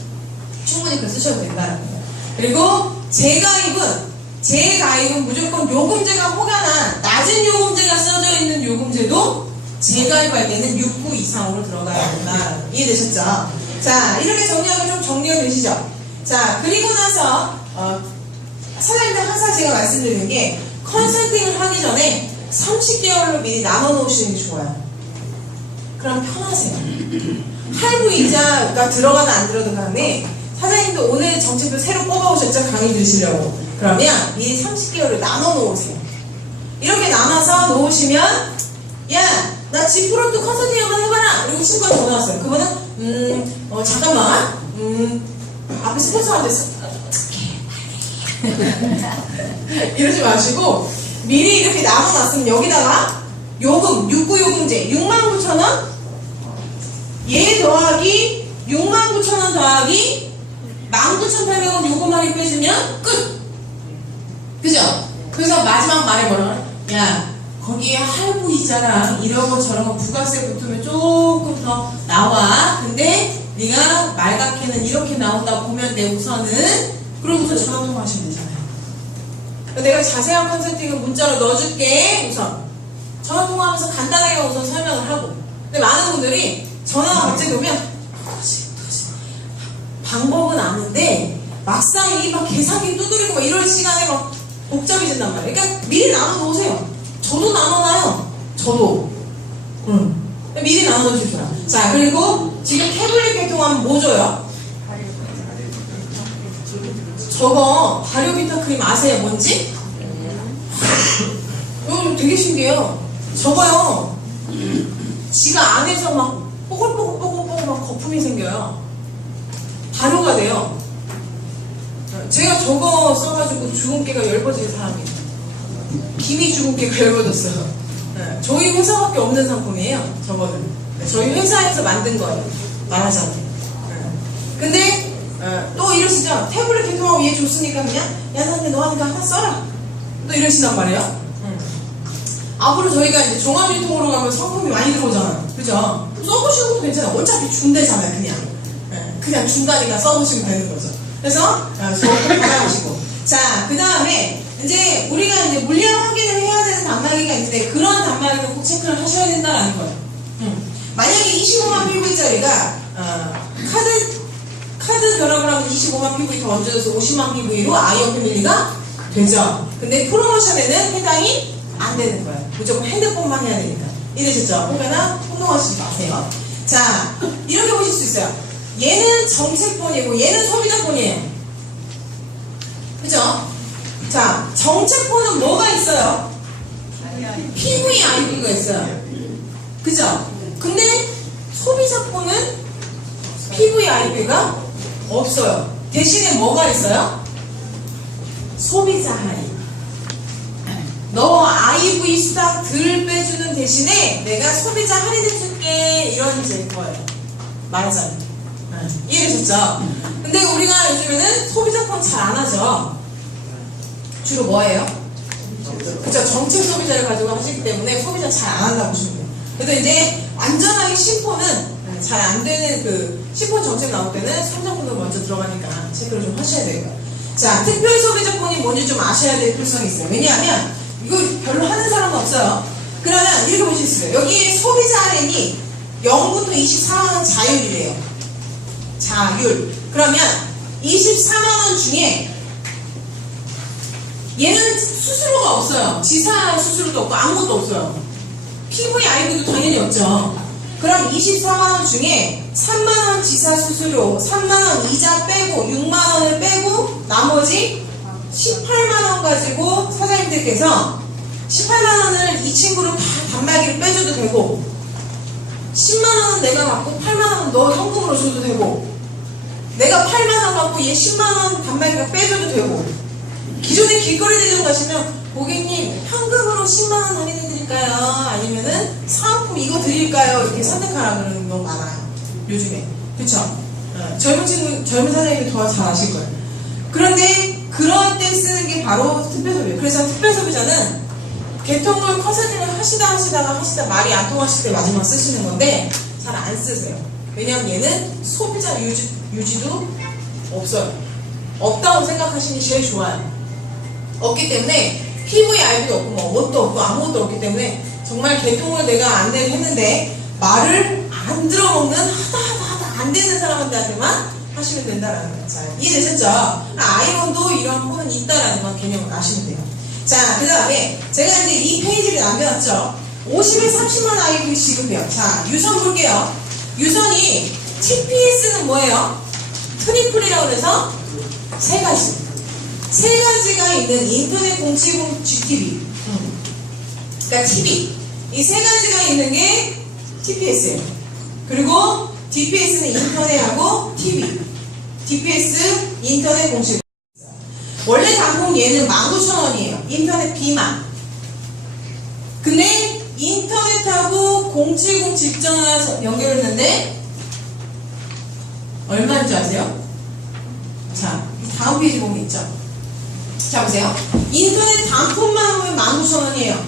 충분히 그거 쓰셔도 된다는 거예요. 그리고 재가입은 무조건 요금제가 호가난 낮은 요금제가 써져 있는 요금제도 재가입할 때는 6구 이상으로 들어가야 된다. 이해되셨죠? 자, 이렇게 정리하면 좀 정리가 되시죠? 자, 그리고 나서 사장님들 항상 제가 말씀드리는 게 컨설팅을 하기 전에 30개월로 미리 나눠 놓으시는 게 좋아요. 그럼 편하세요. 할부 이자가 들어가든 안 들어가든 간에 사장님도 오늘 정책도 새로 뽑아오셨죠? 강의 들으시려고. 그러면 미리 30개월을 나눠 놓으세요. 이렇게 나눠서 놓으시면 야, 나 지프로도 컨설팅 한번 해봐라. 그리고 친구가 전화 왔어요. 그분은 잠깐만 앞에 스폰서한테 이러지 마시고 미리 이렇게 나눠놨으면 여기다가 요금, 6구 요금제 69,000원 얘 더하기 69,000원 더하기 19,800원 요금 할인 빼주면 끝! 그죠? 그래서 마지막 말에 뭐라 그래? 야, 거기에 할부 이자랑 이런 거 저런 거 부가세 붙으면 조금 더 나와. 근데 네가 말갛게는 이렇게 나온다 보면 돼 우선은. 그러고서 전화 통화하시면 되잖아요. 내가 자세한 컨설팅을 문자로 넣어줄게. 우선 전화 통화하면서 간단하게 우선 설명을 하고. 근데 많은 분들이 전화가 갑자기 오면 방법은 아는데 막상 이 막 계산기 두드리고 막 이럴 시간에 막 복잡해진단 말이에요. 그러니까 미리 나눠놓으세요. 저도 나눠놔요. 저도. 미리 나눠주시라. 자, 그리고 지금 태블릿 개통하면 뭐 줘요? 저거 발효비타 크림 아세요? 뭔지? 이거 되게 신기해요. 저거요. 지가 안에서 막 뽀글뽀글뽀글뽀글 막 거품이 생겨요. 발효가 돼요. 제가 저거 써가지고 주근깨가 얇아진 사람이에요. 김이 주근깨가 얇아졌어요. 네, 저희 회사밖에 없는 상품이에요. 저거는. 네, 저희 회사에서 만든 거예요. 말하자면. 네. 근데 또 이러시죠. 태블릿 개통하고 얘 줬으니까 그냥 야 나한테 너 하니까 하나 써라. 또 이러신단 말이에요. 앞으로 저희가 이제 종합유통으로 가면 상품이 많이 들어오잖아요. 그죠? 써보시는 것도 괜찮아요. 어차피 준대잖아요. 그냥 준다니까 써보시면 되는 거죠. 그래서 저거 받아보시고. 자, 그 다음에 이제 우리가 이제 물량 확인을 해야 되는 단말기가 있는데 그런 단말기도 꼭 체크를 하셔야 된다는 거예요. 만약에 25만 PV짜리가 카드 결합을 하면 25만 PV 더 얹어져서 50만 PV로 아이언 패밀리가 되죠. 근데 프로모션에는 해당이 안 되는 거예요. 무조건 핸드폰만 해야 되니까. 이해되셨죠? 혹여나 혼동하시지 마세요. 자, 이렇게 보실 수 있어요. 얘는 정책폰이고 얘는 소비자폰이에요. 그죠? 자, 정책폰은 뭐가 있어요? PVIP가 있어요. 그죠? 근데 소비자폰은 PVIP가 없어요. 대신에 뭐가 있어요? 소비자 할인. 너 IV 수당 덜 빼주는 대신에 내가 소비자 할인해줄게. 이런 제 거예요. 말하자면. 이해되셨죠? 근데 우리가 요즘에는 소비자폰 잘 안 하죠. 주로 뭐예요? 그쵸, 정책 소비자를 가지고 하시기 때문에 소비자 잘 안 한다고 보시면 돼요. 그래도 이제 완전하게 신폰은 잘 안 되는 그 시폰 정책 나올 때는 성장품도 먼저 들어가니까 체크를 좀 하셔야 돼요. 자, 특별 소비자권이 뭔지 좀 아셔야 될 필요성이 있어요. 왜냐하면 이거 별로 하는 사람은 없어요. 그러면 이렇게 보실 수 있어요. 여기 소비자 할인이 0부터 24만원 자율이래요. 자율. 그러면 24만원 중에 얘는 수수료가 없어요. 지사 수수료도 없고 아무것도 없어요. PV, IV도 당연히 없죠. 그럼 24만원 중에 3만원 지사 수수료, 3만원 이자 빼고 6만원을 빼고 나머지 18만원 가지고 사장님들께서 18만원을 이 친구를 다 단말기를 빼줘도 되고 10만원은 내가 갖고 8만원은 너 현금으로 줘도 되고 내가 8만원 갖고 얘 10만원 단말기가 빼줘도 되고 기존에 길거리 대전 가시면 고객님 현금으로 10만원 할인해드릴까요? 아니면은 사은품 이거 드릴까요? 이렇게 선택하라 그러는 거 많아요. 요즘에. 그쵸? 젊은 사장님이 더 잘 아실 거예요. 그런데 그럴 때 쓰는 게 바로 특별소비예요. 그래서 특별소비자는 개통을 컨설팅을 하시다 말이 안 통하실 때 마지막 쓰시는 건데 잘 안 쓰세요. 왜냐면 얘는 소비자 유지도 없어요. 없다고 생각하시는 게 제일 좋아요. 없기 때문에 PV, IV도 없고 뭐 뭣도 없고 아무것도 없기 때문에 정말 개통을 내가 안내를 했는데 말을 안 들어먹는 하다 안 되는 사람한테만 하시면 된다라는 거예요. 자, 이해되셨죠? 아이론도 이런 폰은 있다라는 건 개념을 아시면 돼요. 자, 그 다음에 제가 이제 이 페이지를 남겨놨죠. 50에 30만 아이들 지급해요. 자, 유선 볼게요. 유선이 TPS는 뭐예요? 트리플이라고 해서 세 가지가 있는 인터넷 공치공 GTV. 그러니까 TV. 이 세 가지가 있는 게 TPS예요. 그리고 DPS는 인터넷하고 TV. DPS 인터넷 공치공. 원래 단품 얘는 19,000원이에요. 인터넷 비만. 근데 인터넷하고 070 직전화 연결했는데 얼마인 줄 아세요? 자, 다음 페이지 보면 있죠. 자, 보세요. 인터넷 단품만 하면 19,000원이에요.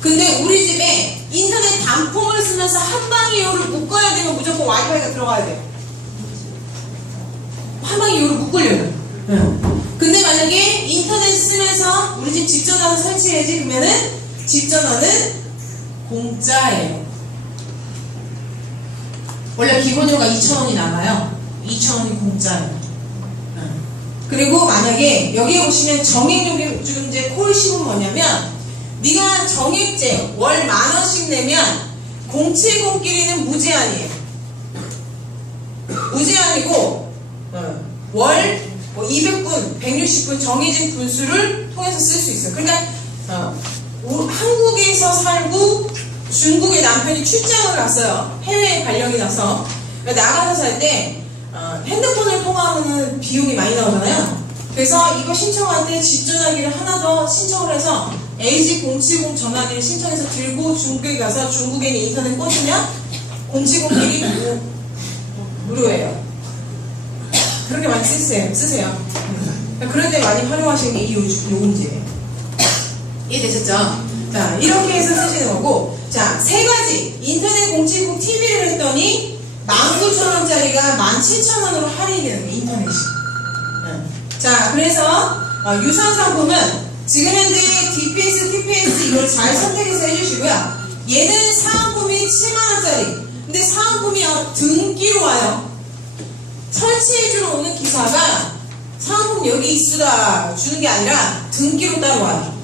근데 우리 집에 인터넷 단품을 쓰면서 한방에 이거를 묶어야 되면 무조건 와이파이가 들어가야 돼요. 한방에 이거를 묶으려면. 근데 만약에 인터넷 쓰면서 우리 집 직전화를 설치해야지 그러면은 직전화는 공짜예요. 원래 기본료가 2,000원이 나가요. 2,000원이 공짜예요. 그리고 만약에 여기에 보시면 정액요금제 콜10은 뭐냐면 네가 정액제 월 10,000원씩 내면 070끼리는 무제한이에요. 무제한이고 월 200분, 160분 정해진 분수를 통해서 쓸 수 있어요. 그러니까 한국에서 살고 중국에 남편이 출장을 갔어요. 해외에 발령이 나서. 그러니까 나가서 살 때 핸드폰을 통화하면 비용이 많이 나오잖아요. 그래서 이거 신청할 때 집전화기를 하나 더 신청을 해서 LG 070 전화기를 신청해서 들고 중국에 가서 중국에 있는 인터넷 꽂으면 070끼리 무료예요. 그렇게 많이 쓰세요. 그럴 때 많이 활용하시는 게 이 요금제예요. 이해되셨죠? 자, 이렇게 해서 쓰시는 거고, 자, 세 가지 인터넷 070 TV를 했더니 19,000원짜리가 17,000원으로 할인이 되는 거예요. 인터넷이. 자, 그래서 유선 상품은 지금 현재 DPS, TPS 이걸 잘 선택해서 해주시고요. 얘는 사은품이 7만원짜리. 근데 사은품이 등기로 와요. 설치해주러 오는 기사가 사은품 여기 있으라 주는 게 아니라 등기로 따로 와요.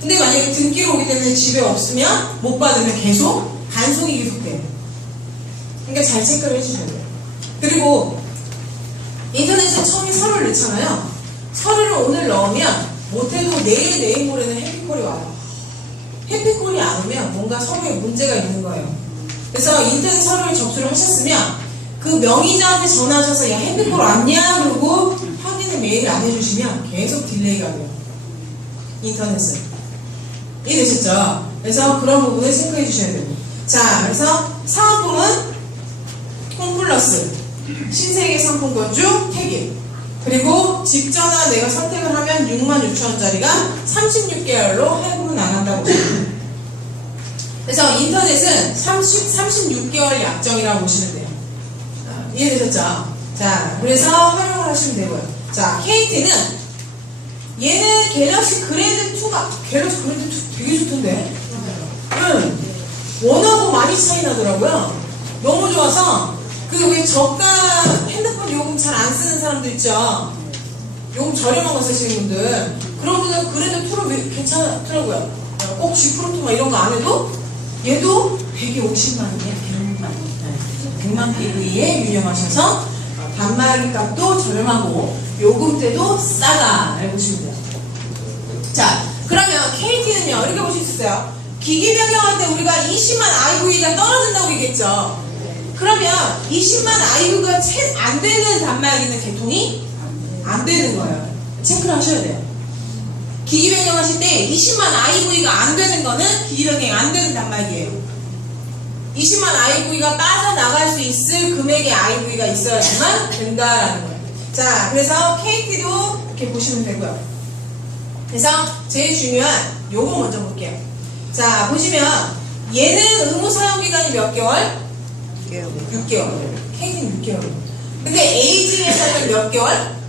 근데 만약에 등기로 오기 때문에 집에 없으면 못 받으면 계속 단속이 계속돼요. 그러니까 잘 체크를 해주셔야 돼요. 그리고 인터넷에 처음에 서류를 넣잖아요. 서류를 오늘 넣으면 못해도 내일 모레는 해피콜이 와요. 해피콜이 안 오면 뭔가 서류에 문제가 있는 거예요. 그래서 인터넷 서류를 접수를 하셨으면 그 명의자한테 전화하셔서 야 해피콜 왔냐? 그러고 확인을 메일을 안 해주시면 계속 딜레이가 돼요. 인터넷은. 이해되셨죠? 그래서 그런 부분을 체크해 주셔야 되고. 자, 그래서 사은품은 홈플러스, 신세계 상품 건조, 택일. 그리고 집전화 내가 선택을 하면 66,000원짜리가 36개월로 할부로 나간다고 보시면 돼요. 그래서 인터넷은 36개월 약정이라고 보시면 돼요. 이해되셨죠? 자, 그래서 활용을 하시면 되고요. 자, KT는 얘는 갤럭시 그랜드 2가 갤럭시 그랜드 2 되게 좋던데? 응. 원하고 많이 차이 나더라고요. 너무 좋아서 그 왜 저가 핸드폰 요금 잘 안 쓰는 사람들 있죠? 요금 저렴한 거 쓰시는 분들 그런 분들은 그랜드 2로 괜찮더라고요. 꼭 G 프로토 막 이런 거 안 해도 얘도 150만 원이야. 100만 PV에 유념하셔서 단말기 값도 저렴하고 요금대도 싸다 알고 보시면 돼요. 자, 그러면 KT는요 이렇게 보실 수 있어요. 기기 변경할 때 우리가 20만 IV가 떨어진다고 얘기했죠. 그러면 20만 IV가 채 안 되는 단말기는 개통이 안 되는 거예요. 체크를 하셔야 돼요. 기기 변경하실 때 20만 IV가 안 되는 거는 기기 변경이 안 되는 단말기예요. 20만 IV가 빠져나갈 수 있을 금액의 IV가 있어야지만 된다라는 거예요. 자, 그래서 KT도 이렇게 보시면 되고요. 그래서 제일 중요한 요거 먼저 볼게요. 자, 보시면 얘는 의무 사용기간이 몇 개월? 6개월. KT는 6개월. 근데 에이징에서는 몇 개월?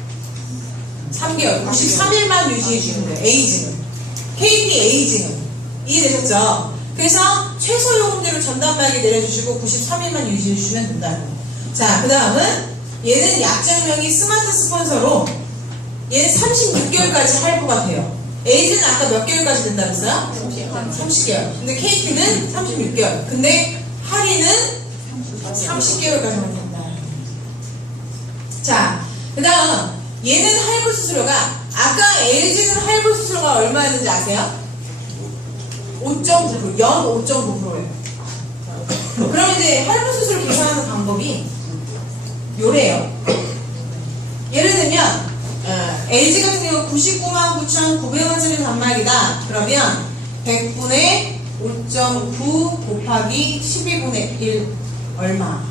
3개월. 93일만 유지해 주면 돼요. 에이징은. KT 에이징은. 이해되셨죠? 그래서 최소 요금대로 전담하게 내려주시고 93일만 유지해 주시면 된다는 거예요. 자, 그 다음은 얘는 약정명이 스마트 스폰서로 얘는 36개월까지 할부가 돼요. 에이징은 아까 몇 개월까지 된다 그랬어요? 30개월. 근데 KT는 36개월. 근데 할인은 30개월까지만 된다. 자, 그 다음 얘는 할부 수수료가 아까 LG는 할부 수수료가 얼마였는지 아세요? 5.9%, 연 5.9%예요. 그럼 이제 할부 수수료 계산하는 방법이 요래요. 예를 들면 LG 같은 경우 999,900원짜리 단말기다. 그러면 100분의 5.9 곱하기 12분의 1 얼마?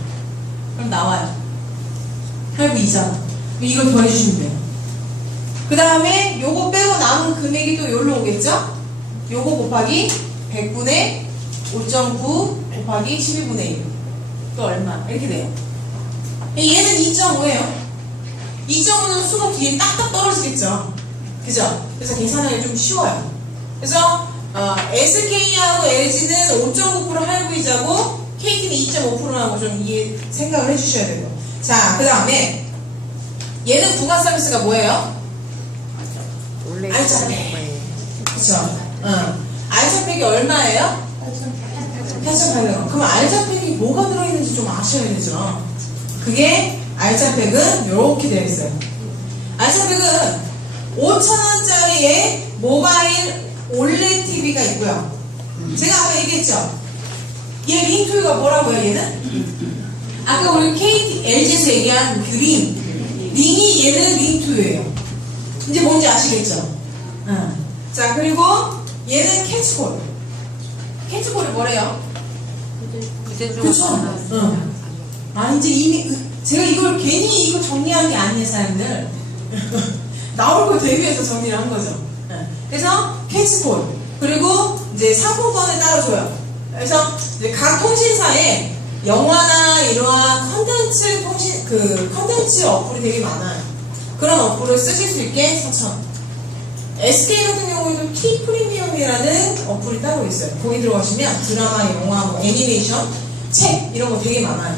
그럼 나와요. 할부 이자. 이걸 더해주시면 돼요. 그 다음에 요거 빼고 남은 금액이 또 여기로 오겠죠? 요거 곱하기 100분의 5.9 곱하기 12분의 1. 또 얼마? 이렇게 돼요. 얘는 2.5예요. 2.5는 수가 뒤에 딱딱 떨어지겠죠. 그죠? 그래서 계산하기 좀 쉬워요. 그래서 SK하고 LG는 5.9% 할부이자고 KT는 2.5%라고 좀 생각을 해주셔야 되고. 자, 그 다음에 얘는 부가 서비스가 뭐예요? 알짜팩. 그쵸? 알짜팩이 얼마예요? 8,800원. 그럼 알짜팩이 뭐가 들어있는지 좀 아셔야 되죠. 그게 알짜팩은 이렇게 되어 있어요. 알짜팩은 5,000원짜리의 모바일 올레드 TV가 있고요. 제가 아까 얘기했죠. 얘 링2가 뭐라고요? 얘는? 아까 우리 KT, LG에서 얘기한 그 링이 얘는 링2예요. 이제 뭔지 아시겠죠? 자, 그리고 얘는 캐치콜. 캐치콜이 뭐래요? 그쵸? 이제 이미 제가 이걸 괜히 이거 정리한 게 아니에요, 사람들. 나올 걸 대비해서 정리를 한 거죠. 그래서 캐치콜 그리고 이제 상품권을 따로 줘요. 그래서 이제 각 통신사에 영화나 이러한 컨텐츠 어플이 되게 많아요. 그런 어플을 쓰실 수 있게 4,000원. SK 같은 경우에도 T 프리미엄이라는 어플이 따로 있어요. 거기 들어가시면 드라마, 영화, 뭐 애니메이션, 책 이런 거 되게 많아요.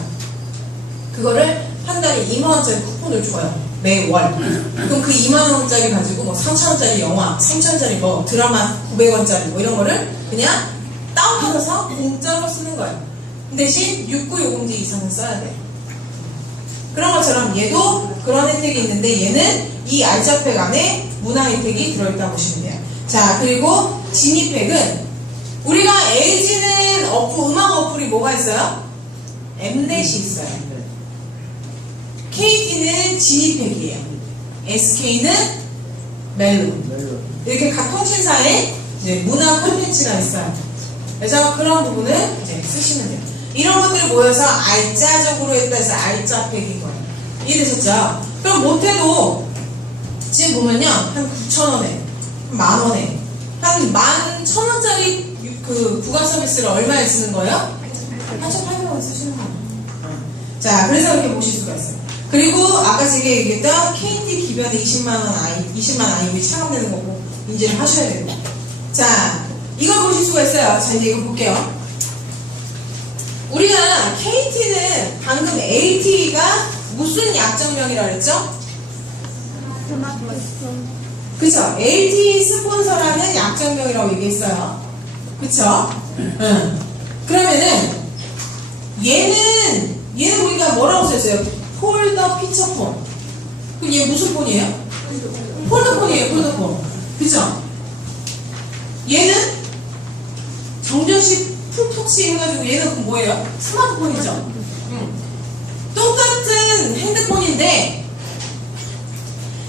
그거를 한 달에 2만원짜리 쿠폰을 줘요. 매월. 그럼 그 2만원짜리 가지고 뭐 3,000원짜리 영화, 3,000원짜리 뭐 드라마 900원짜리 뭐 이런 거를 그냥 다운받아서 공짜로 쓰는 거예요. 대신 6구요금제 이상은 써야 돼요. 그런 것처럼 얘도 그런 혜택이 있는데 얘는 이 알짜팩 안에 문화 혜택이 들어있다고 보시면 돼요. 자, 그리고 진입팩은 우리가 LG는 음악 어플이 뭐가 있어요? 엠넷이 있어요. KT는 진입팩이에요. SK는 멜로. 이렇게 각 통신사에 이제 문화 콘텐츠가 있어요. 그래서 그런 부분을 이제 쓰시면 돼요. 이런 것들이 모여서 알짜적으로 했다 해서 알짜팩인 거예요. 이해되셨죠? 그럼 못해도 지금 보면요, 한 9,000원에, 한 만원에, 한 11,000원짜리 그 부가 서비스를 얼마에 쓰는 거예요? 8,800원 쓰시는 거예요. 자, 그래서 이렇게 보실 수가 있어요. 그리고 아까 제가 얘기했던 KT 기변에 20만 아이브이 차감되는 거고 인지를 하셔야 되고. 자, 이걸 보실 수가 있어요. 자, 이제 이거 볼게요. 우리가 KT는 방금 LTE가 무슨 약정명이라고 그랬죠? 그쵸? LTE 스폰서라는 약정명이라고 얘기했어요. 그쵸? 응. 그러면은 얘는 우리가 뭐라고 썼어요? 폴더 피처폰. 그럼 얘 무슨 폰이에요? 폴더폰이에요. 폴더폰. 그쵸? 얘는 정전식 풀톡시 해가지고 얘는 뭐예요? 스마트폰이죠. 똑같은 핸드폰인데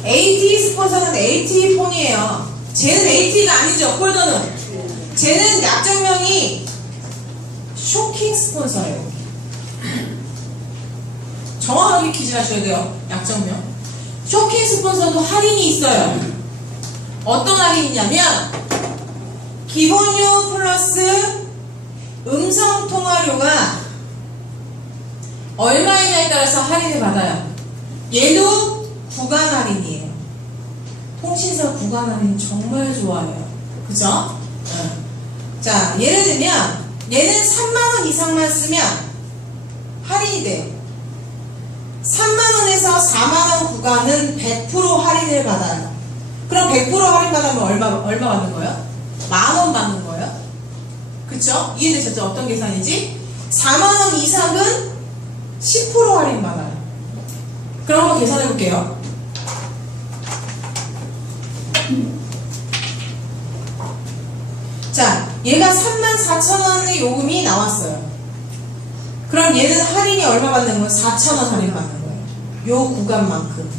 LTE 스폰서는 LTE 폰이에요. 쟤는 LTE가 아니죠. 폴더는. 쟤는 약정명이 쇼킹 스폰서예요. 정확하게 퀴즈하셔야 돼요. 약정명. 쇼킹 스폰서도 할인이 있어요. 어떤 할인이냐면 기본료 플러스 음성통화료가 얼마이냐에 따라서 할인을 받아요. 얘도 구간 할인이에요. 통신사 구간 할인 정말 좋아해요. 그죠? 자, 예를 들면 얘는 3만원 이상만 쓰면 할인이 돼요. 3만원에서 4만원 구간은 100% 할인을 받아요. 그럼 100% 할인 받으면 얼마 받는 거예요? 10,000원 받는 거예요. 그쵸? 이해되셨죠? 어떤 계산이지? 4만원 이상은 10% 할인 받아요. 그럼 한번 계산해 볼게요. 자, 얘가 34,000원의 요금이 나왔어요. 그럼 얘는 할인이 얼마 받는 거예요? 4,000원 할인 받는 거예요. 요 구간만큼.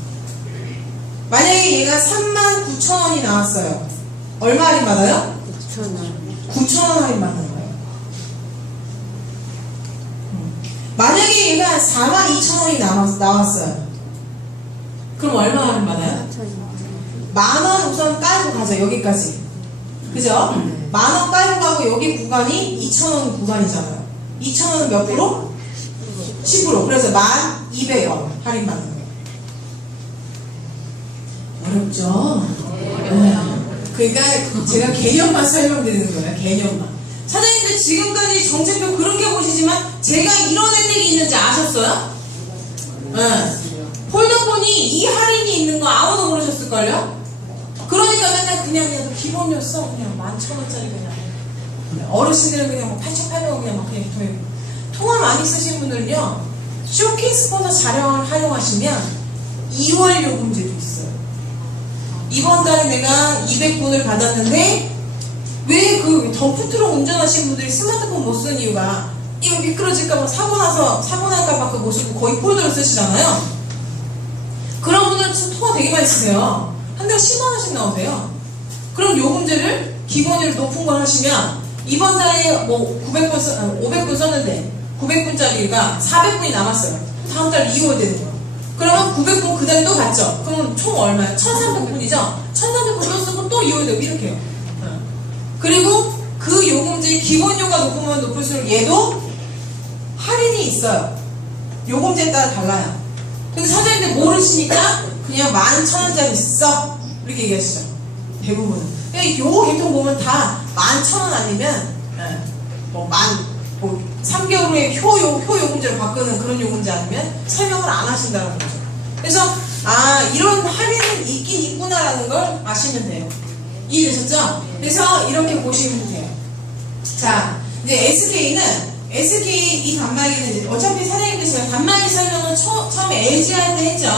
만약에 얘가 39,000원이 나왔어요. 얼마 할인 받아요? 9,000원. 9,000원 할인 받는 거예요. 만약에 얘가 42,000원이 나왔어요. 그럼 얼마 할인 받아요? 10,000원 우선 깔고 가죠. 여기까지. 그죠? 10,000원 깔고 가고 여기 구간이 2,000원 구간이잖아요. 2,000원은 몇 프로? 10%. 그래서 1,200원 할인 받는 거예요. 어렵죠? 그러니까 제가 개념만 설명드리는 거예요. 개념만. 사장님들 지금까지 정책표 그런 게 보시지만 제가 이런 혜택이 있는지 아셨어요? 폴더폰이 이 할인이 있는 거 아무도 모르셨을걸요? 그러니까 맨날 그냥 기본료 써. 그냥 11,000원짜리 그냥. 어르신들은 그냥 뭐 8,800원 그냥 막 그냥 통화 많이 쓰시는 분들은요, 쇼킹 스폰서 자료를 활용하시면 2월 요금제도 있어요. 이번 달에 내가 200분을 받았는데 왜 그 덤프트럭 운전하시는 분들이 스마트폰 못 쓰는 이유가 이거 미끄러질까봐 사고 날까봐 그 못 쓰고 거의 폴더를 쓰시잖아요. 그런 분들은 통화 되게 많이 쓰세요. 한 달에 10만 원씩 나오세요. 그럼 요금제를 기본으로 높은 걸 하시면 이번 달에 뭐 500분 썼는데 900분짜리가 400분이 남았어요. 다음 달 2월 되는 거예요. 그러면 900분 그 달에 또 받죠. 그러면 총 얼마예요? 1300분이죠? 1300분 또 쓰고 또 2월 되고 이렇게 해요. 그리고 그 요금제 기본료가 높으면 높을수록 얘도 할인이 있어요. 요금제에 따라 달라요. 근데 사장님들 모르시니까 그냥 11,000원짜리 써 이렇게 얘기하시죠. 대부분은. 그냥 요 계통 보면 다 11,000원 아니면 뭐 3개월 후에 효 요금제로 바꾸는 그런 요금제 아니면 설명을 안 하신다는 거죠. 그래서 이런 할인은 있긴 있구나라는 걸 아시면 돼요. 이해되셨죠? 그래서 이렇게 보시면 돼요. 자, 이제 SK 이 단말기는 이제 어차피 사장님들 제가 단말기 설명은 처음에 LG 할 때 했죠.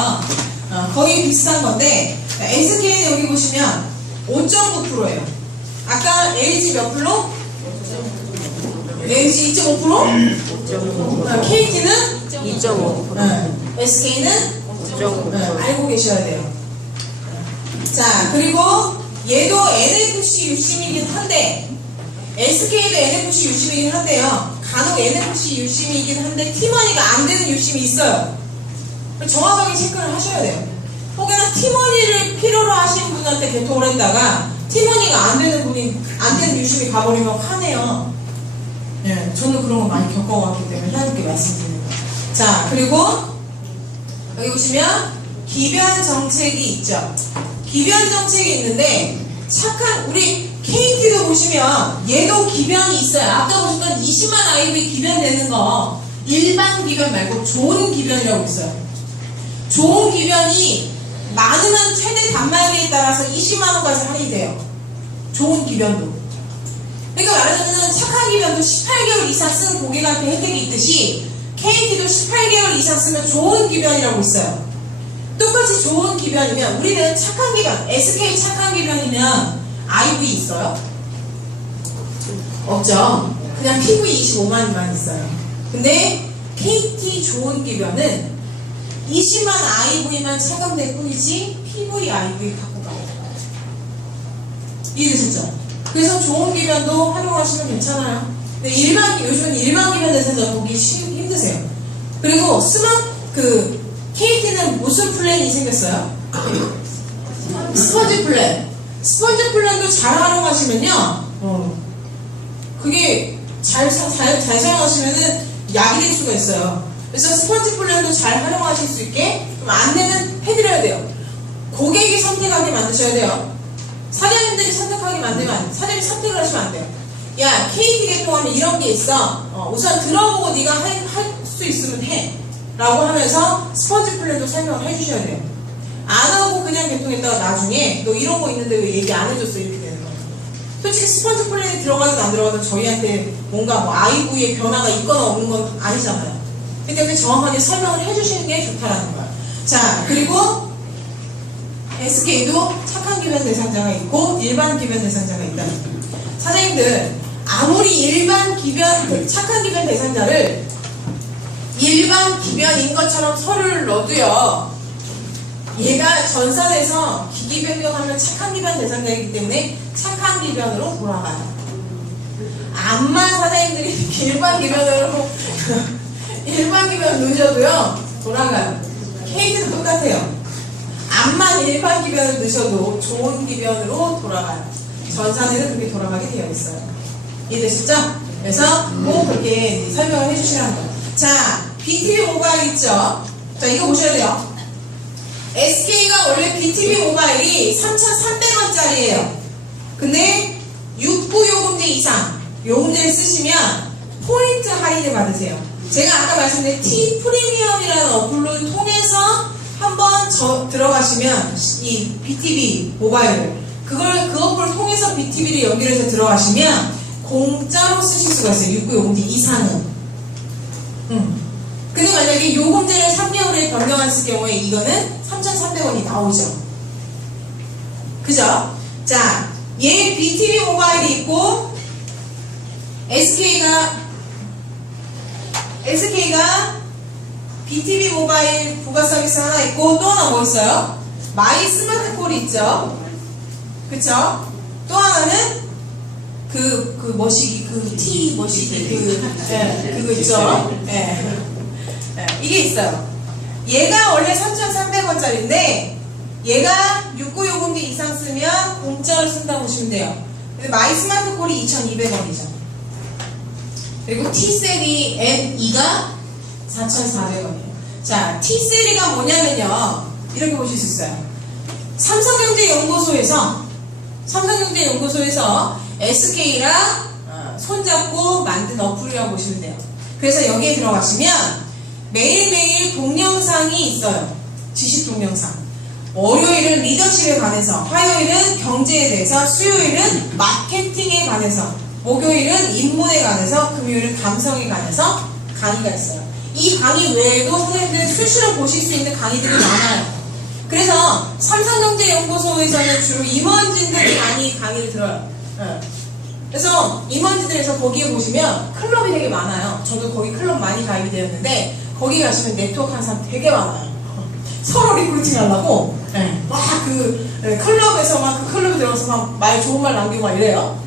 거의 비슷한 건데 SK는 여기 보시면 5.9%예요. 아까 LG 몇 프로? LG 2.5%? KT는 2.5%. SK는 5.5%. 알고 계셔야 돼요. 자, 그리고 얘도 NFC 유심이긴 한데 SK도 NFC 유심이긴 한데요. 간혹 NFC 유심이긴 한데 티머니가 안 되는 유심이 있어요. 정확하게 체크를 하셔야 돼요. 혹여나 티머니를 필요로 하시는 분한테 팀원이한테 개통을 했다가 팀원이가 안 되는 분이 안 되는 유심히 가버리면 화내요. 예, 저는 그런 거 많이 겪어왔기 때문에 하나님께 말씀드리는 거예요. 자, 그리고 여기 보시면 기변 정책이 있죠. 기변 정책이 있는데 착한 우리 KT도 보시면 얘도 기변이 있어요. 아까 보셨던 20만 IB 기변 되는 거 일반 기변 말고 좋은 기변이라고 있어요. 좋은 기변이 많으면 최대 단말기에 따라서 20만 원까지 할인이 돼요. 좋은 기변도. 그러니까 말하자면 착한 기변도 18개월 이상 쓰는 고객한테 혜택이 있듯이 KT도 18개월 이상 쓰면 좋은 기변이라고 있어요. 똑같이 좋은 기변이면 우리는 착한 기변, SK 착한 기변이면 IB 있어요? 없죠. 그냥 PV 25만만 있어요. 근데 KT 좋은 기변은 20만 IV만 차감될 뿐이지 PV, IV 갖고 가요. 이해되셨죠? 그래서 좋은 기변도 활용하시면 괜찮아요. 근데 요즘은 일반 기변 대상자 보기 힘드세요. 그리고 KT는 무슨 플랜이 생겼어요? 스펀지 플랜. 스펀지 플랜도 잘 활용하시면요. 그게 잘 사용하시면은 약이 될 수가 있어요. 그래서 스펀지 플랜도 잘 활용하실 수 있게 좀 안내는 해드려야 돼요. 고객이 선택하게 만드셔야 돼요. 사장님들이 선택하게 만들면 안 돼요. 사장님이 선택을 하시면 안 돼요. 야, KT 개통하면 이런 게 있어. 우선 들어보고 네가 할 수 있으면 해. 라고 하면서 스펀지 플랜도 설명을 해주셔야 돼요. 안 하고 그냥 개통했다가 나중에 너 이런 거 있는데 왜 얘기 안 해줬어? 이렇게 되는 거예요. 솔직히 스펀지 플랜이 들어가든 안 들어가든 저희한테 뭔가 뭐 IV의 변화가 있거나 없는 건 아니잖아요. 그렇기 때문에 정확하게 설명을 해주시는 게 좋다라는 거예요. 자, 그리고 SK도 착한 기변 대상자가 있고 일반 기변 대상자가 있다는 거예요. 사장님들 아무리 일반 기변, 착한 기변 대상자를 일반 기변인 것처럼 서류를 넣어도요, 얘가 전산에서 기기 변경하면 착한 기변 대상자이기 때문에 착한 기변으로 돌아가요. 암만 사장님들이 일반 기변으로 일반 기변 넣으셔도요 돌아가요. KT도 똑같아요. 암만 일반 기변을 넣으셔도 좋은 기변으로 돌아가요. 전산에는 그렇게 돌아가게 되어 있어요. 이해되셨죠? 그래서 꼭 그렇게 설명을 해주시라는 거예요. 자, BTV 모바일 있죠? 자, 이거 보셔야 돼요. SK가 원래 BTV 모바일이 3,300원짜리예요. 근데 69요금제 이상 요금제를 쓰시면 포인트 할인을 받으세요. 제가 아까 말씀드린 T 프리미엄이라는 어플을 통해서 한번 들어가시면 이 BTV 모바일을 그 어플을 통해서 BTV를 연결해서 들어가시면 공짜로 쓰실 수가 있어요. 69요금제 이상은. 근데 만약에 요금제를 3개월에 변경했을 경우에 이거는 3,300원이 나오죠. 그죠? 자, 얘 BTV 모바일이 있고 SK가 BTV 모바일 부가 서비스 하나 있고 또 하나 뭐 있어요? 마이 스마트콜이 있죠. 그쵸? 또 하나는 그거 있죠. 이게 있어요. 얘가 원래 3,300원짜리인데 얘가 69요금제 이상 쓰면 공짜로 쓴다고 보시면 돼요. 근데 마이 스마트콜이 2,200원이죠. 그리고 T세리 N2가 4,400원이에요. 자, T세리가 뭐냐면요. 이렇게 보실 수 있어요. 삼성경제연구소에서 SK랑 손잡고 만든 어플이라고 보시면 돼요. 그래서 여기에 들어가시면 매일매일 동영상이 있어요. 지식 동영상. 월요일은 리더십에 관해서, 화요일은 경제에 대해서, 수요일은 마케팅에 관해서, 목요일은 인문에 관해서, 금요일은 감성에 관해서 강의가 있어요. 이 강의 외에도 선생님들 수시로 보실 수 있는 강의들이 많아요. 그래서 삼성경제연구소에서는 주로 임원진들이 많이 강의를 들어요. 그래서 임원진들에서 거기에 보시면 클럽이 되게 많아요. 저도 거기 클럽 많이 가입이 되었는데 거기 가시면 네트워크 하는 사람 되게 많아요. 서로 리크루팅 하려고 막 클럽에서 막 그 클럽에 들어가서 막 좋은 말 남기고 막 이래요.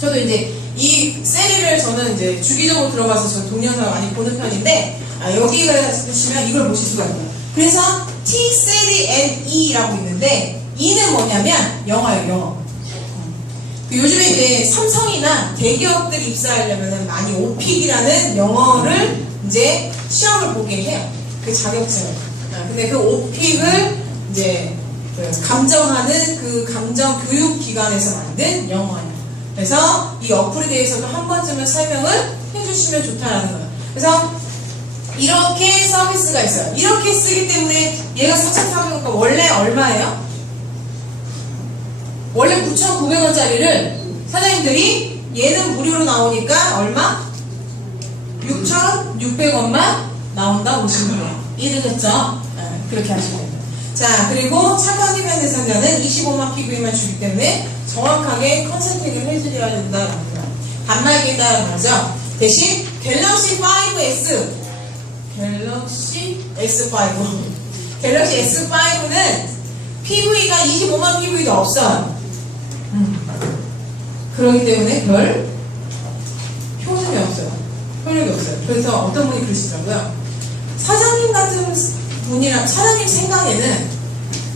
저도 이제 이 세리를 저는 이제 주기적으로 들어가서 저 동영상을 많이 보는 편인데 여기 가시면 이걸 보실 수가 있어요. 그래서 T세리 N2라고 있는데 E는 뭐냐면 영어예요, 영어. 요즘에 이제 삼성이나 대기업들 입사하려면 많이 오픽이라는 영어를 이제 시험을 보게 해요. 그 자격증을. 근데 그 오픽을 이제 감정하는 그 감정 교육 기관에서 만든 영어예요. 그래서 이 어플에 대해서도 한 번쯤은 설명을 해주시면 좋다라는 거예요. 그래서 이렇게 서비스가 있어요. 이렇게 쓰기 때문에 얘가 4,400원이니까 원래 얼마예요? 원래 9,900원짜리를 사장님들이 얘는 무료로 나오니까 얼마? 6,600원만 나온다고 보시면 돼요. 이해되셨죠? 네, 그렇게 하시면 됩니다. 자, 그리고 착한 기반 대상자는 25만 PV만 주기 때문에 정확하게 컨설팅을 해드려야 된다는 거예요. 단말기에다가 말이죠. 대신 갤럭시 5S 갤럭시 S5는 PV가 25만 PV도 없어요. 그렇기 때문에 별 효능이 없어요. 효력이 없어요. 그래서 어떤 분이 그러시더라고요. 사장님 같은 분이랑 사장님 생각에는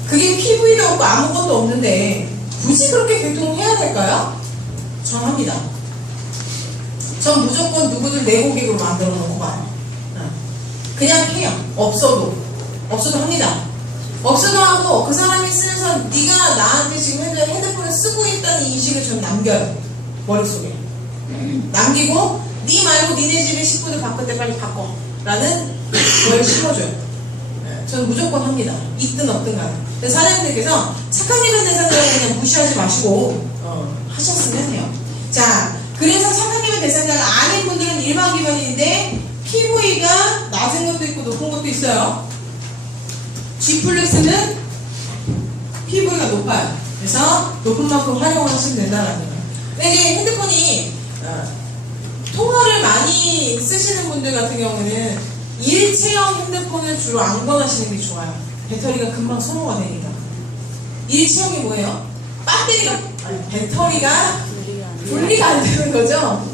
그게 PV도 없고 아무것도 없는데 굳이 그렇게 개통해야 될까요? 전 합니다. 전 무조건 누구들 내고객으로 만들어 놓고 가요. 그냥 해요. 없어도 합니다. 없어도 하고 그 사람이 쓰면서 네가 나한테 지금 핸드폰을 쓰고 있다는 인식을 좀 남겨요. 머릿속에 남기고 네 말고 니네 집에 식구들 바꿀 때 빨리 바꿔 라는 걸 심어줘요. 저는 무조건 합니다. 있든 없든 간에. 근데 사장님들께서 착한 일은 대상자를 그냥 무시하지 마시고 하셨으면 해요. 자, 그래서 착한 일은 대상자가 아닌 분들은 일반 기반인데 PV가 낮은 것도 있고 높은 것도 있어요. G 플렉스는 PV가 높아요. 그래서 높은 만큼 활용하시면 된다는 거예요. 근데 이제 핸드폰이 통화를 많이 쓰시는 분들 같은 경우는 일체형 핸드폰을 주로 안 권하시는 게 좋아요. 배터리가 금방 소모가 되니까. 일체형이 뭐예요? 배터리가 분리가 안 되는 거죠?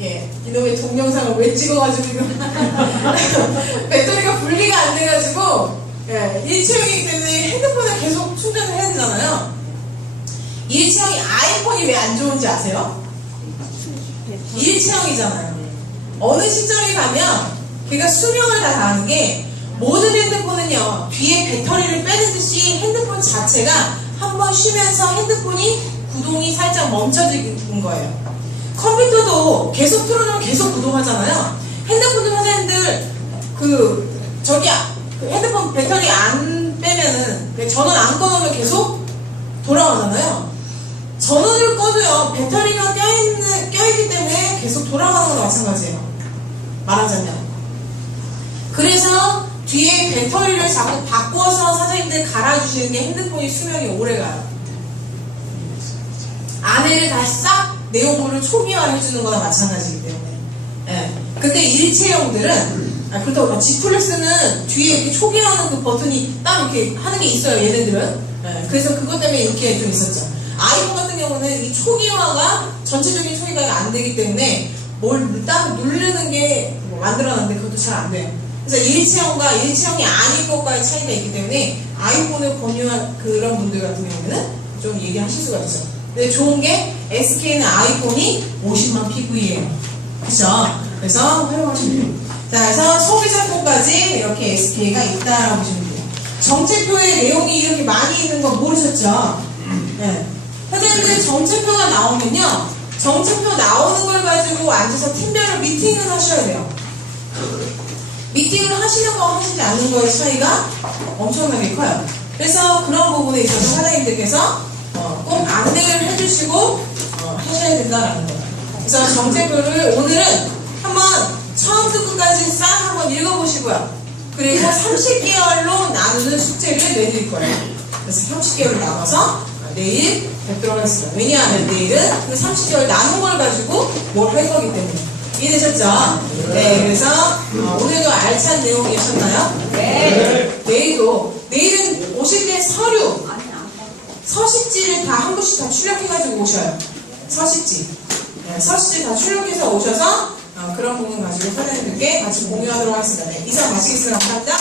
예, 이놈의 동영상을 왜 찍어가지고 이거 배터리가 분리가 안 돼가지고 예, 일체형이기 때문에 핸드폰을 계속 충전을 해야 되잖아요. 일체형이 아이폰이 왜 안 좋은지 아세요? 일체형이잖아요. 어느 시점에 가면 걔가 수명을 다 다하는 게 모든 핸드폰은요 뒤에 배터리를 빼는 듯이 핸드폰 자체가 한번 쉬면서 핸드폰이 구동이 살짝 멈춰지는 거예요. 컴퓨터도 계속 틀어놓으면 계속 구동하잖아요. 핸드폰도 사장님들 그 핸드폰 배터리 안 빼면은 전원 안 꺼놓으면 계속 돌아가잖아요. 전원을 꺼도요 배터리가 껴있기 때문에 계속 돌아가는 거나 마찬가지예요. 말하자면. 그래서 뒤에 배터리를 자꾸 바꿔서 사장님들 갈아주시는 게 핸드폰이 수명이 오래가요. 안에를 다 싹 내용물을 초기화해주는 거나 마찬가지이기 때문에. 예. 근데 일체형들은 그렇다고 G 플렉스는 뒤에 이렇게 초기화하는 그 버튼이 딱 이렇게 하는 게 있어요. 얘네들은. 예. 그래서 그것 때문에 이렇게 좀 있었죠. 아이폰 같은 경우는 이 초기화가 전체적인 초기화가 안 되기 때문에 뭘 딱 누르는 게 만들어놨는데 그것도 잘 안 돼요. 그래서 일체형과 일체형이 아닌 것과의 차이가 있기 때문에 아이폰을 권유한 그런 분들 같은 경우는 좀 얘기하실 수가 있죠. 근데 좋은 게 SK는 아이폰이 50만 PV예요. 그쵸? 그래서 활용하시면 돼요. 자, 그래서 소비자표까지 이렇게 SK가 있다라고 보시면 돼요. 정책표에 내용이 이렇게 많이 있는 거 모르셨죠? 네. 선생님들 정책표가 나오면요. 정책표 나오는 걸 가지고 앉아서 팀별로 미팅을 하셔야 돼요. 미팅을 하시는 거 하시지 않는 거의 차이가 엄청나게 커요. 그래서 그런 부분에 있어서 사장님들께서 꼭 안내를 해주시고 하셔야 된다라는 거예요. 그래서 정책표를 오늘은 한번 처음부터 끝까지 싹 한번 읽어보시고요. 그리고 30개월로 나누는 숙제를 내드릴 거예요. 그래서 30개월 나눠서 내일 뵙도록 하겠습니다. 왜냐하면 내일은 그 30개월 나눈 걸 가지고 뭘 할 거기 때문에. 이해되셨죠? 네, 그래서 오늘도 알찬 내용이셨나요? 네. 내일은 오실 때 서식지를 다 한 번씩 다 출력해가지고 오셔요. 서식지. 네, 서식지 다 출력해서 오셔서 그런 부분 가지고 사장님들께 같이 공유하도록 하겠습니다. 네, 이상 마치겠습니다. 감사합니다.